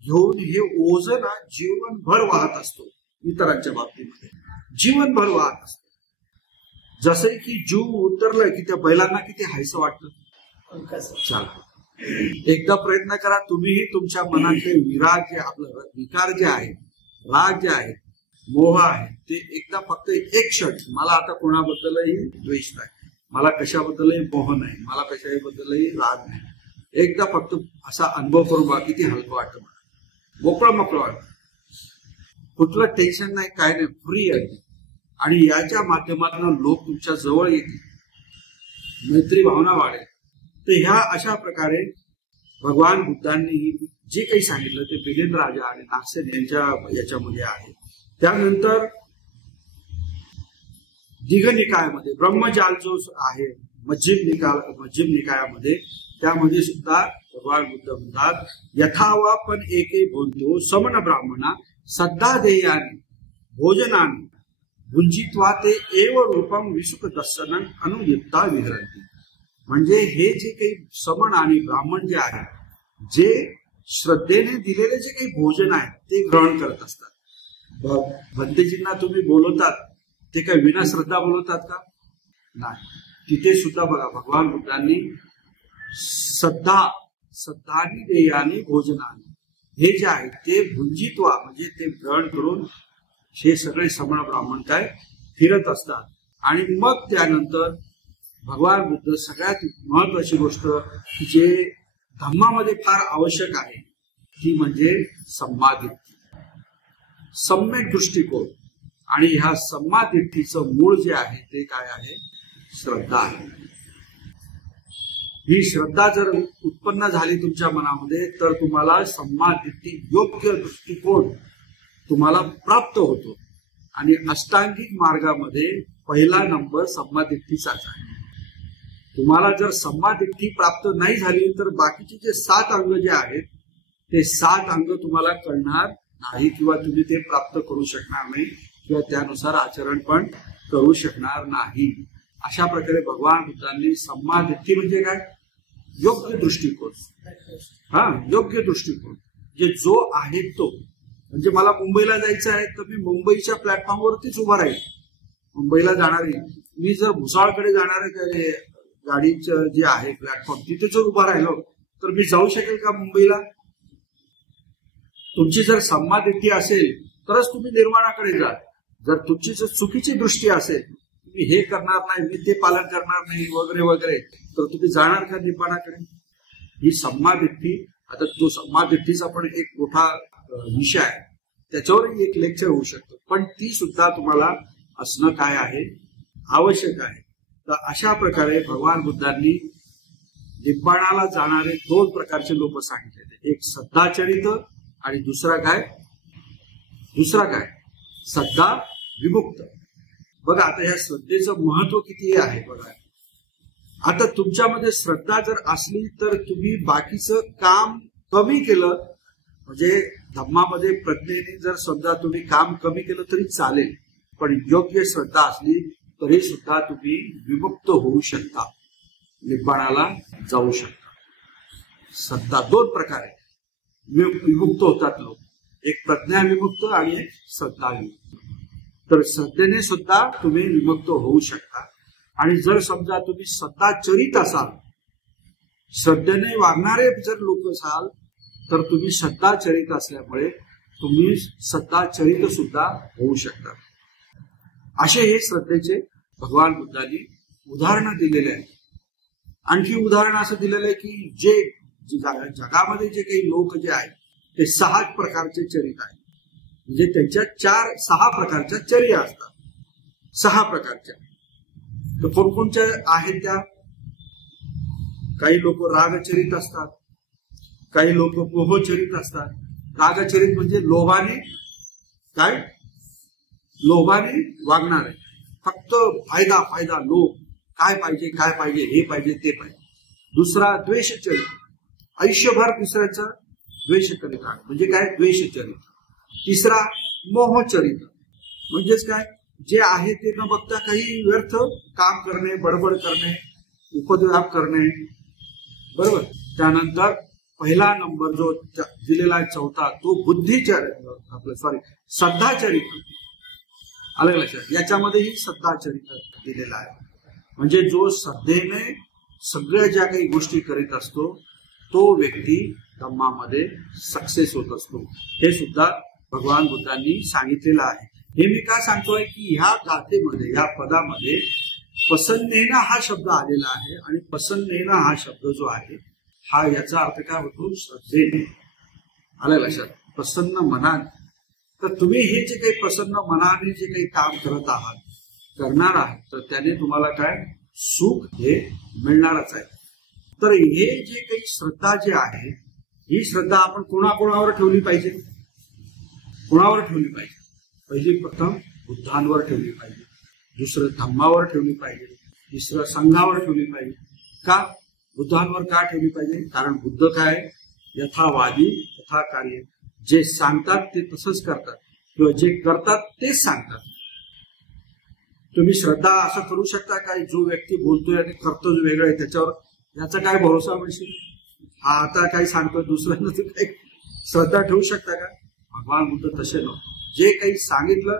घेऊन हे ओझं ना जीवनभर वाहत असतो. इतरांच्या बाबतीमध्ये जीवनभर वाहत असतो. जसं की जीव उतरलं की त्या बैलांना किती हायसं वाटतं. चला, एकदा प्रयत्न करा, तुम्हीही तुमच्या मनातले विराग जे आपलं विकार जे आहे, राग जे आहे, मोह आहे, ते एकदा फक्त एक क्षण, मला आता कोणाबद्दलही द्वेष नाही, मला कशाबद्दलही मोह नाही, मला कशाबद्दलही राग नाही, एकदा फक्त असा अनुभव करून बघा, किती हलकं वाटतं. मला मोकळं वाटतं, कुठलं टेन्शन नाही, काय नाही, फ्री आहे. आणि याच्या माध्यमातून लोक तुमच्या जवळ येतील, मैत्री भावना वाढेल. तर ह्या अशा प्रकारे भगवान बुद्धांनी जे काही सांगितलं ते मिलिंद राजा आणि नागसेन यांच्या याच्यामध्ये आहे. त्यानंतर दीघ निकायामध्ये ब्रह्मजाल जो आहे, मध्यम निकायामध्ये, त्यामध्ये सुद्धा भगवान बुद्ध म्हणतात, यथावा पण एके बोलतो समन ब्राह्मणा सद्धा देयानी भोजनानी भुंजित्वा ते एव रूपम विसुख दर्शनं अनुयुक्ता विहरंती. म्हणजे हे जे काही समण आणि ब्राह्मण जे आहे, जे श्रद्धेने दिलेले जे काही भोजन आहे ते ग्रहण करत असतात. भंतेजींना तुम्ही बोलवतात ते काय विना श्रद्धा बोलवतात का? नाही. तिथे सुद्धा बघा भगवान बुद्धांनी श्रद्धानी देयानी भोजनानी, हे जे आहे ते भुंजित्वा म्हणजे ते ग्रहण करून हे सगळे समण ब्राह्मण काय फिरत असतात. आणि मग त्यानंतर भगवान बुद्ध सगळ्यात महत्वाची गोष्ट जे धम्मामध्ये फार आवश्यक आहे ती म्हणजे सम्मादिट्ठी, सम्यक दृष्टिकोन. आणि ह्या सम्मादिट्ठीचं मूळ जे आहे ते काय आहे? श्रद्धा आहे. ही श्रद्धा जर उत्पन्न झाली तुमच्या मनामध्ये तर तुम्हाला सम्मादिट्ठी योग्य दृष्टिकोन तुम्हाला प्राप्त होतो. आणि अष्टांगिक मार्गामध्ये पहिला नंबर सम्मादिट्ठीचाच आहे. तुम्हाला जर सम्मादिट्ठी प्राप्त नाही झाली तर बाकीचे जे 7 अंग जे आहेत ते 7 अंग तुम्हाला कळणार नाही किंवा तुम्ही ते प्राप्त करू शकणार नाही किंवा त्यानुसार आचरण पण करू शकणार नाही. अशा प्रकारे भगवान बुद्धांनी सम्मादिट्ठी म्हणजे काय, योग्य दृष्टिकोन. योग्य दृष्टिकोन जे जो आहे तो. म्हणजे मला मुंबईला जायचं आहे तर मी मुंबईच्या प्लॅटफॉर्मवरतीच उभा राहील. मुंबईला जाणारी मी जर भुसावळकडे जाणारे गाडीचं जे आहे प्लॅटफॉर्म तिथे जर उभा राहिलो तर मी जाऊ शकेल का मुंबईला? तुमची जर सम्मादिट्ठी असेल तरच तुम्ही निर्वाणाकडे जा. जर तुमची जर चुकीची दृष्टी असेल, तुम्ही हे करणार नाही, मी ते पालन करणार नाही वगैरे वगैरे, तर तुम्ही जाणार का निर्वाणाकडे? ही सम्मादिट्ठी. आता तो सम्मादिट्ठीचा पण एक मोठा विषय आहे, त्याच्यावरही एक लेक्चर होऊ शकतं, पण ती सुद्धा तुम्हाला असणं काय आहे, आवश्यक आहे. तर अशा प्रकारे भगवान बुद्धांनी निब्बाणाला जाणारे 2 प्रकारचे लोक सांगितले. एक सद्धाचरित आणि दुसरा काय श्रद्धा विमुक्त. बघा आता ह्या श्रद्धेचं महत्व किती आहे बघा. आता तुमच्यामध्ये श्रद्धा जर असली तर तुम्ही बाकीचं काम कमी केलं, म्हणजे धम्मामध्ये प्रज्ञेने जर समजा तुम्ही काम कमी केलं तरी चालेल, पण योग्य श्रद्धा असली तरी सुद्धा तुम्ही विमुक्त होऊ शकता, निब्बाणाला जाऊ शकता. श्रद्धा 2 प्रकारे विमुक्त होतात लोक, एक प्रज्ञा विमुक्त आणि एक श्रद्धा विमुक्त. तर श्रद्धेने सुद्धा तुम्ही विमुक्त होऊ शकता. आणि जर समजा तुम्ही सदाचरित असाल, श्रद्धेने वागणारे जर लोक असाल, तर तुम्ही सदाचरित असल्यामुळे तुम्ही सदाचरित सुद्धा होऊ शकता. असे हे श्रद्धेचे भगवान बुद्धांनी उदाहरणं दिलेले आहेत. आणखी उदाहरण असं दिलेलं आहे की जे जगामध्ये जे काही लोक जे आहेत ते 6 प्रकारचे चरित आहेत. म्हणजे त्यांच्या 6 प्रकारच्या चर्या असतात. 6 प्रकारच्या. तर कोणकोणत्या आहेत त्या? काही लोक रागचरित असतात, काही लोक मोहचरित असतात. रागचरित म्हणजे लोभाने वागणारे, फक्त फायदा लोभ, काय पाहिजे हे पाहिजे ते पाहिजे. दुसरा द्वेषचरित, आयुष्यभर दुसऱ्याचा द्वेष करीत आहे, म्हणजे काय द्वेषचरित. तिसरा मोहचरित, म्हणजेच काय, जे आहे ते न बघता काही व्यर्थ काम करणे, बडबड करणे, उपद्व्याप करणे, बरोबर. त्यानंतर पहिला नंबर जो दिलेला आहे 4था तो श्रद्धाचरित. आलं लक्षात? याच्यामध्येही श्रद्धाचरित दिलेला आहे. म्हणजे जो श्रद्धेने सगळ्या ज्या काही गोष्टी करीत असतो तो व्यक्ती धम्मामध्ये सक्सेस होत असतो. हे सुद्धा भगवान बुद्धांनी सांगितलेलं आहे. हे मी का सांगतोय की ह्या गाथेमध्ये, या पदामध्ये प्रसन्नेन हा शब्द आलेला आहे. आणि प्रसन्नेन हा शब्द जो आहे हा याचा अर्थ काय होतो? श्रद्धेने. आलं लक्षात? प्रसन्न मनाने. तर तुम्ही हे जे काही प्रसन्न मनाने जे काही काम करणार आहात तर त्याने तुम्हाला काय सुख हे मिळणारच आहे. तर हे जे काही श्रद्धा जे आहे, ही श्रद्धा आपण कोणाकोणावर ठेवली पाहिजे? कोणावर ठेवली पाहिजे? पहिली प्रथम बुद्धांवर ठेवली पाहिजे, दुसरं धम्मावर ठेवली पाहिजे, तिसरं संघावर ठेवली पाहिजे. का बुद्धांवर का ठेवली पाहिजे? कारण बुद्ध काय, यथावादी तथा कार्य. जे सांगतात ते तसंच करतात किंवा जे करतात तेच सांगतात. तुम्ही श्रद्धा असं करू शकता काय, जो व्यक्ती बोलतोय आणि करतो जो वेगळं आहे त्याच्यावर याचा काय भरोसा म्हणशील? हा आता काय सांगतो दुसऱ्यांना, तर काही श्रद्धा ठेवू शकता का? भगवान बुद्ध तसे नव्हते. जे काही सांगितलं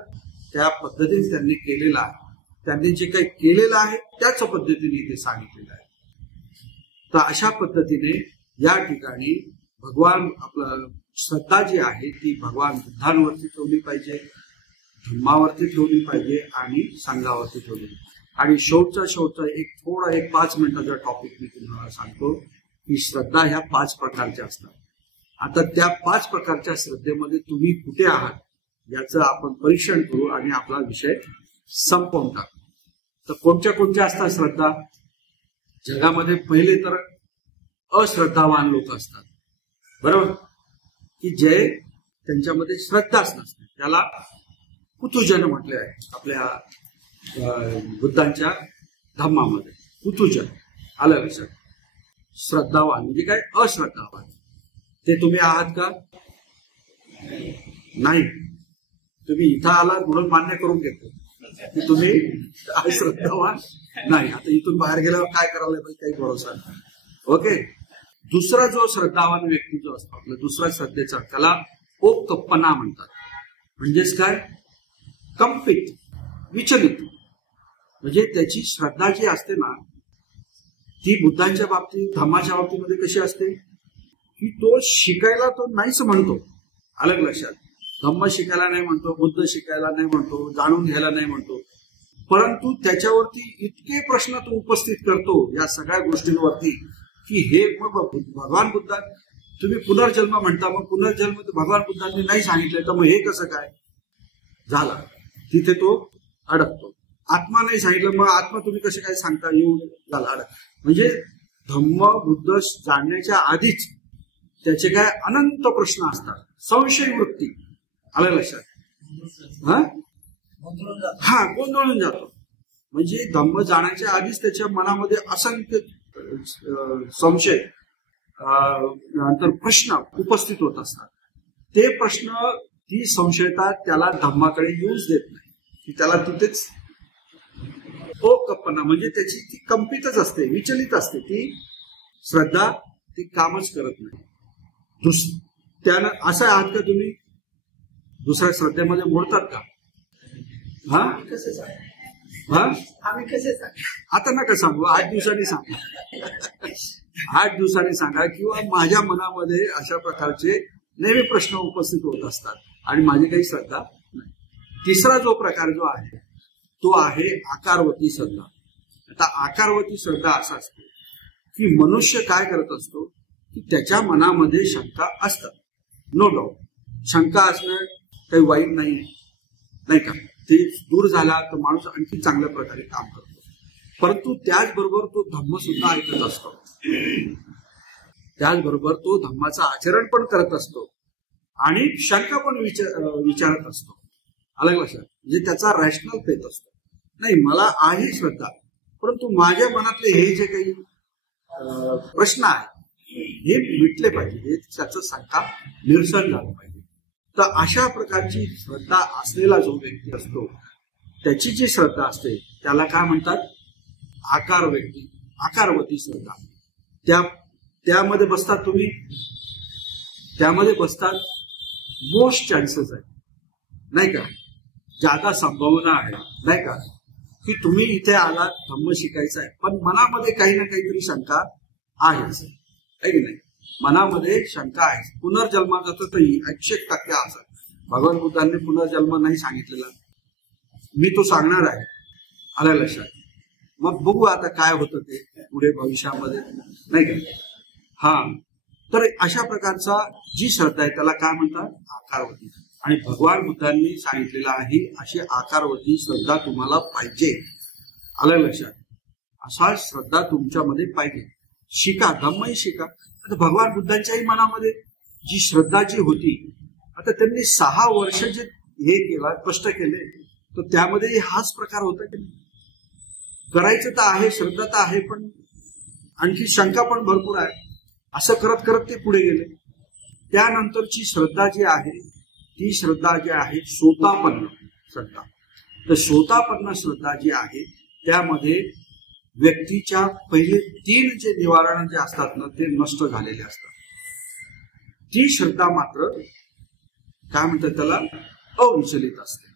त्या पद्धतीने त्यांनी केलेलं आहे. त्यांनी जे काही केलेलं आहे त्याच पद्धतीने ते सांगितलेलं आहे. तर अशा पद्धतीने या ठिकाणी भगवान आपलं श्रद्धा जी आहे ती भगवान बुद्धांवरती ठेवली पाहिजे, धम्मावरती ठेवली पाहिजे आणि संघावरती ठेवली. आणि शेवटचा एक 5 मिनिटाचा टॉपिक मी तुम्हाला सांगतो की श्रद्धा ह्या 5 प्रकारच्या असतात. आता त्या 5 प्रकारच्या श्रद्धेमध्ये तुम्ही कुठे आहात याचं आपण परीक्षण करू आणि आपला विषय संपवून टाकू. तर कोणत्या असतात श्रद्धा जगामध्ये? पहिले तर अश्रद्धावान लोक असतात, बरोबर, की जे त्यांच्यामध्ये श्रद्धाच नसते. त्याला पुतुजन म्हटले आहे आपल्या बुद्धांच्या धम्मामध्ये. पुतुजन आलं लक्षात? श्रद्धावान म्हणजे काय? अश्रद्धावान. ते तुम्ही आहात का? नाही. तुम्ही इथं आलात म्हणून मान्य करून घेतो की तुम्ही अश्रद्धावान नाही. आता इथून बाहेर गेल्यावर काय करायला पाहिजे काही भरोसा नाही. ओके. दुसरा जो श्रद्धावान व्यक्ती जो असतो आपला दुसरा श्रद्धेचा, त्याला ओकप्पना म्हणतात. म्हणजेच काय? कंपित, विचलित. म्हणजे त्याची श्रद्धा जी असते ना ती बुद्धांच्या बाबतीत, धम्माच्या बाबतीमध्ये कशी असते की तो शिकायला तो नाहीच म्हणतो. अलग लक्षात? धम्म शिकायला नाही म्हणतो, बुद्ध शिकायला नाही म्हणतो, जाणून घ्यायला नाही म्हणतो, परंतु त्याच्यावरती इतके प्रश्न तो उपस्थित करतो या सगळ्या गोष्टींवरती की हे मग भगवान बुद्ध तुम्ही पुनर्जन्म म्हणता, मग पुनर्जन्म भगवान बुद्धांनी नाही सांगितलं तर मग हे कसं काय झालं? तिथे तो अडकतो. आत्मा नाही सांगितलं मग आत्मा तुम्ही कसे काय सांगता येऊ झाला अडक. म्हणजे धम्म बुद्ध जाणण्याच्या आधीच त्याचे काय अनंत प्रश्न असतात, संशय वृत्ती. आलं लक्षात? हा, गोंधळून जातो. म्हणजे धम्म जाण्याच्या आधीच त्याच्या मनामध्ये असंख्य संशय नंतर प्रश्न उपस्थित होत असतात. ते प्रश्न ती संशयता त्याला धम्माकडे येऊच देत नाही, की त्याला तिथेच ओकप्पना म्हणजे त्याची ती कंपितच असते, विचलित असते. ती श्रद्धा ती कामच करत नाही. त्यानं असं आहात का तुम्ही? दुसऱ्या श्रद्धेमध्ये मोडतात का? हा, आम्ही कसे आता नका सांगू, 8 दिवसांनी सांगा. 8 दिवसांनी सांगा. किंवा माझ्या मनामध्ये अशा प्रकारचे नेहमी प्रश्न उपस्थित होत असतात आणि माझी काही श्रद्धा नाही. तिसरा जो प्रकार जो आहे तो आहे आकारवती श्रद्धा. आता आकारवती श्रद्धा असा असतो की मनुष्य काय करत असतो की त्याच्या मनामध्ये शंका असतात. नो डाऊट, शंका असणं काही वाईट नाही का? ते दूर झाला तर माणूस आणखी चांगल्या प्रकारे काम करतो. परंतु त्याचबरोबर तो धम्म सुद्धा ऐकत असतो, त्याचबरोबर तो धम्माचं आचरण पण करत असतो आणि शंका पण विचारत असतो. अलग लक्षात? म्हणजे त्याचा रॅशनल फेथ असतो. नाही, मला आहे श्रद्धा, परंतु माझ्या मनातले हे जे काही प्रश्न आहे हे मिटले पाहिजे, हे त्याचं शंका निरसन झालं पाहिजे. तर अशा प्रकारची श्रद्धा असलेला जो व्यक्ती असतो त्याची जी श्रद्धा असते त्याला काय म्हणतात? आकारवती श्रद्धा. त्यामध्ये बसतात तुम्ही, त्यामध्ये बसतात मोस्ट चान्सेस आहे नाही का, ज्यादा संभावना आहे नाही का, की तुम्ही इथे आलात धम्म शिकायचं आहे पण मनामध्ये काही ना काहीतरी शंका आहेच, आहे की नाही? मनामध्ये शंका आहे. पुनर्जन्माचा तर 100% असं भगवान बुद्धांनी पुनर्जन्म नाही सांगितलेला, मी तो सांगणार आहे. आलं लक्षात? मग बघू आता काय होतं ते पुढे भविष्यामध्ये नाही का. हा, तर अशा प्रकारचा जी श्रद्धा आहे त्याला काय म्हणतात? आकारवती. आणि भगवान बुद्धांनी सांगितलेलं आहे अशी आकारवती श्रद्धा तुम्हाला पाहिजे. आलं लक्षात? असा श्रद्धा तुमच्यामध्ये पाहिजे. शिका, धम्मही शिका. आता भगवान बुद्धांच्याही मनामध्ये जी श्रद्धा जी होती, आता त्यांनी 6 वर्ष जे हे केला कष्ट केले तर त्यामध्ये हाच प्रकार होता की नाही? करायचं तर आहे, श्रद्धा तर आहे, पण आणखी शंका पण भरपूर आहे. असं करत करत ते पुढे गेले. त्यानंतरची श्रद्धा जी आहे ती श्रद्धा जी आहे सोतापन्न श्रद्धा. तर सोतापन्न श्रद्धा जी आहे त्यामध्ये व्यक्तीच्या पहिले 3 जे निवारण जे असतात ना ते नष्ट झालेले असतात. ती श्रद्धा मात्र काय म्हणतात त्याला? अविचलित असते.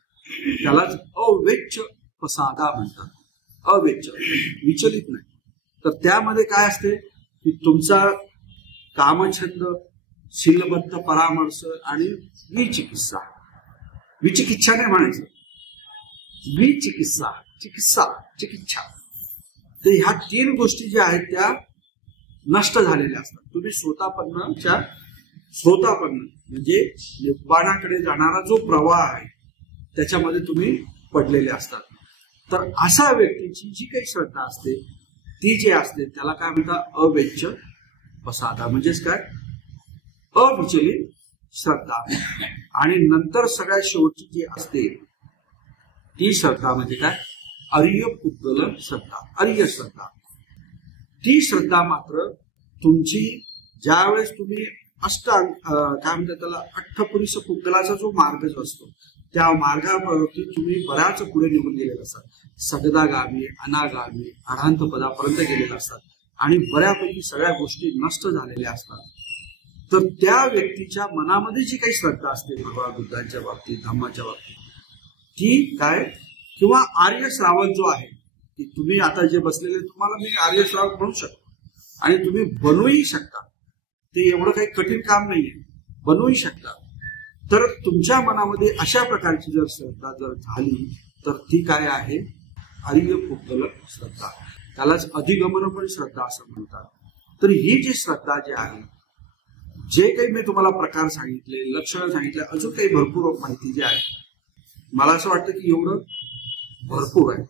त्यालाच अवेच्य प्रसादा म्हणतात. अवेच्य, विचलित नाही. तर त्यामध्ये काय असते की तुमचा कामछंद, शीलबद्ध परामर्श आणि विचिकित्सा. विचिकित्सा नाही म्हणायचं, विचिकित्सा, चिकित्सा. तर ह्या 3 गोष्टी ज्या आहेत त्या नष्ट झालेल्या असतात. तुम्ही श्रोतापन्न म्हणजे निब्बाणाकडे जाणारा जो प्रवाह आहे त्याच्यामध्ये तुम्ही पडलेले असतात. तर अशा व्यक्तीची जी काही श्रद्धा असते ती जी असते त्याला काय म्हणतात? अवेच्य प्रसादा. म्हणजेच काय? अविचलित श्रद्धा. आणि नंतर सगळ्यात शेवटची जी असते ती श्रद्धा म्हणजे काय? आर्य पुद्गल श्रद्धा, आर्य श्रद्धा. ती श्रद्धा मात्र तुमची ज्यावेळेस तुम्ही काय म्हणतात त्याला अठ्ठपुरुष पुद्गलाचा जो मार्ग जो असतो त्या मार्गावरती तुम्ही बऱ्याच पुढे निघून गेलेले असतात, सगदागामी, अनागामी, अराहंत पदापर्यंत गेलेले असतात आणि बऱ्यापैकी सगळ्या गोष्टी नष्ट झालेल्या असतात. तर त्या व्यक्तीच्या मनामध्ये जी काही श्रद्धा असते भगवान बुद्धांच्या बाबतीत, धम्माच्या बाबतीत, ती काय, किंवा आर्य श्रावक जो आहे की तुम्ही आता जे बसलेले तुम्हाला मी आर्य श्रावक बनवू शकतो आणि तुम्ही बनवूही शकता, ते एवढं काही कठीण काम नाहीये, बनवूही शकता. तर तुमच्या मनामध्ये अशा प्रकारची जर श्रद्धा जर झाली तर ती काय आहे, आर्य पुद्गल श्रद्धा, त्यालाच अधिगमन श्रद्धा असं म्हणतात. तर ही जी श्रद्धा जी आहे, जे काही मी तुम्हाला प्रकार सांगितले, लक्षणं सांगितले, अजून काही भरपूर माहिती जी आहे, मला असं वाटतं की एवढं भरपूर आहे.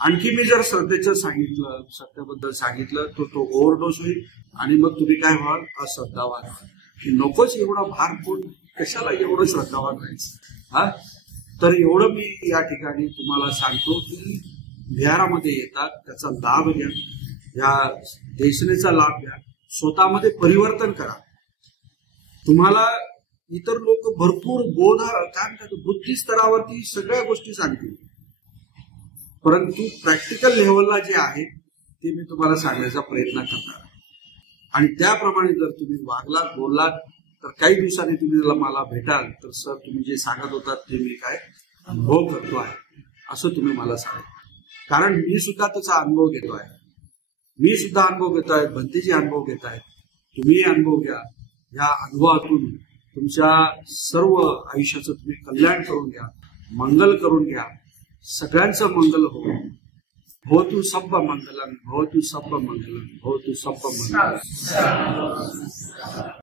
आणखी मी जर श्रद्धेचं सांगितलं, श्रद्धेबद्दल सांगितलं तर तो ओव्हरडोस होईल आणि मग तुम्ही काय व्हाल, अश्रद्धावान व्हाल. नकोच एवढा भारपूर्ण, कशाला एवढं श्रद्धावान व्हायचं. हा, तर एवढं मी या ठिकाणी तुम्हाला सांगतो की विहारामध्ये येतात त्याचा लाभ घ्या, या देशनेचा लाभ घ्या, स्वतःमध्ये परिवर्तन करा. तुम्हाला इतर लोक भरपूर बोध काय म्हणतात बुद्धी स्तरावरती सगळ्या गोष्टी सांगतील, परंतु प्रॅक्टिकल लेव्हलला जे आहे ते मी तुम्हाला सांगण्याचा प्रयत्न करणार. आणि त्याप्रमाणे जर तुम्ही वागलात, बोललात, तर काही दिवसांनी तुम्ही मला भेटाल तर सर तुम्ही जे सांगत होतात ते मी काय अनुभव करतो आहे असं तुम्ही मला सांगा. कारण मी सुद्धा त्याचा अनुभव घेतो आहे, मी सुद्धा अनुभव घेतो आहे, भंतेजी अनुभव घेत आहेत, तुम्ही अनुभव घ्या. या अनुभवातून तुमच्या सर्व आयुष्याचं तुम्ही कल्याण करून घ्या, मंगल करून घ्या, सगळ्यांचं मंगल हो. भवतु सब्ब मंगलम, भवतु सब्ब मंगलम, भवतु सब्ब मंगलम.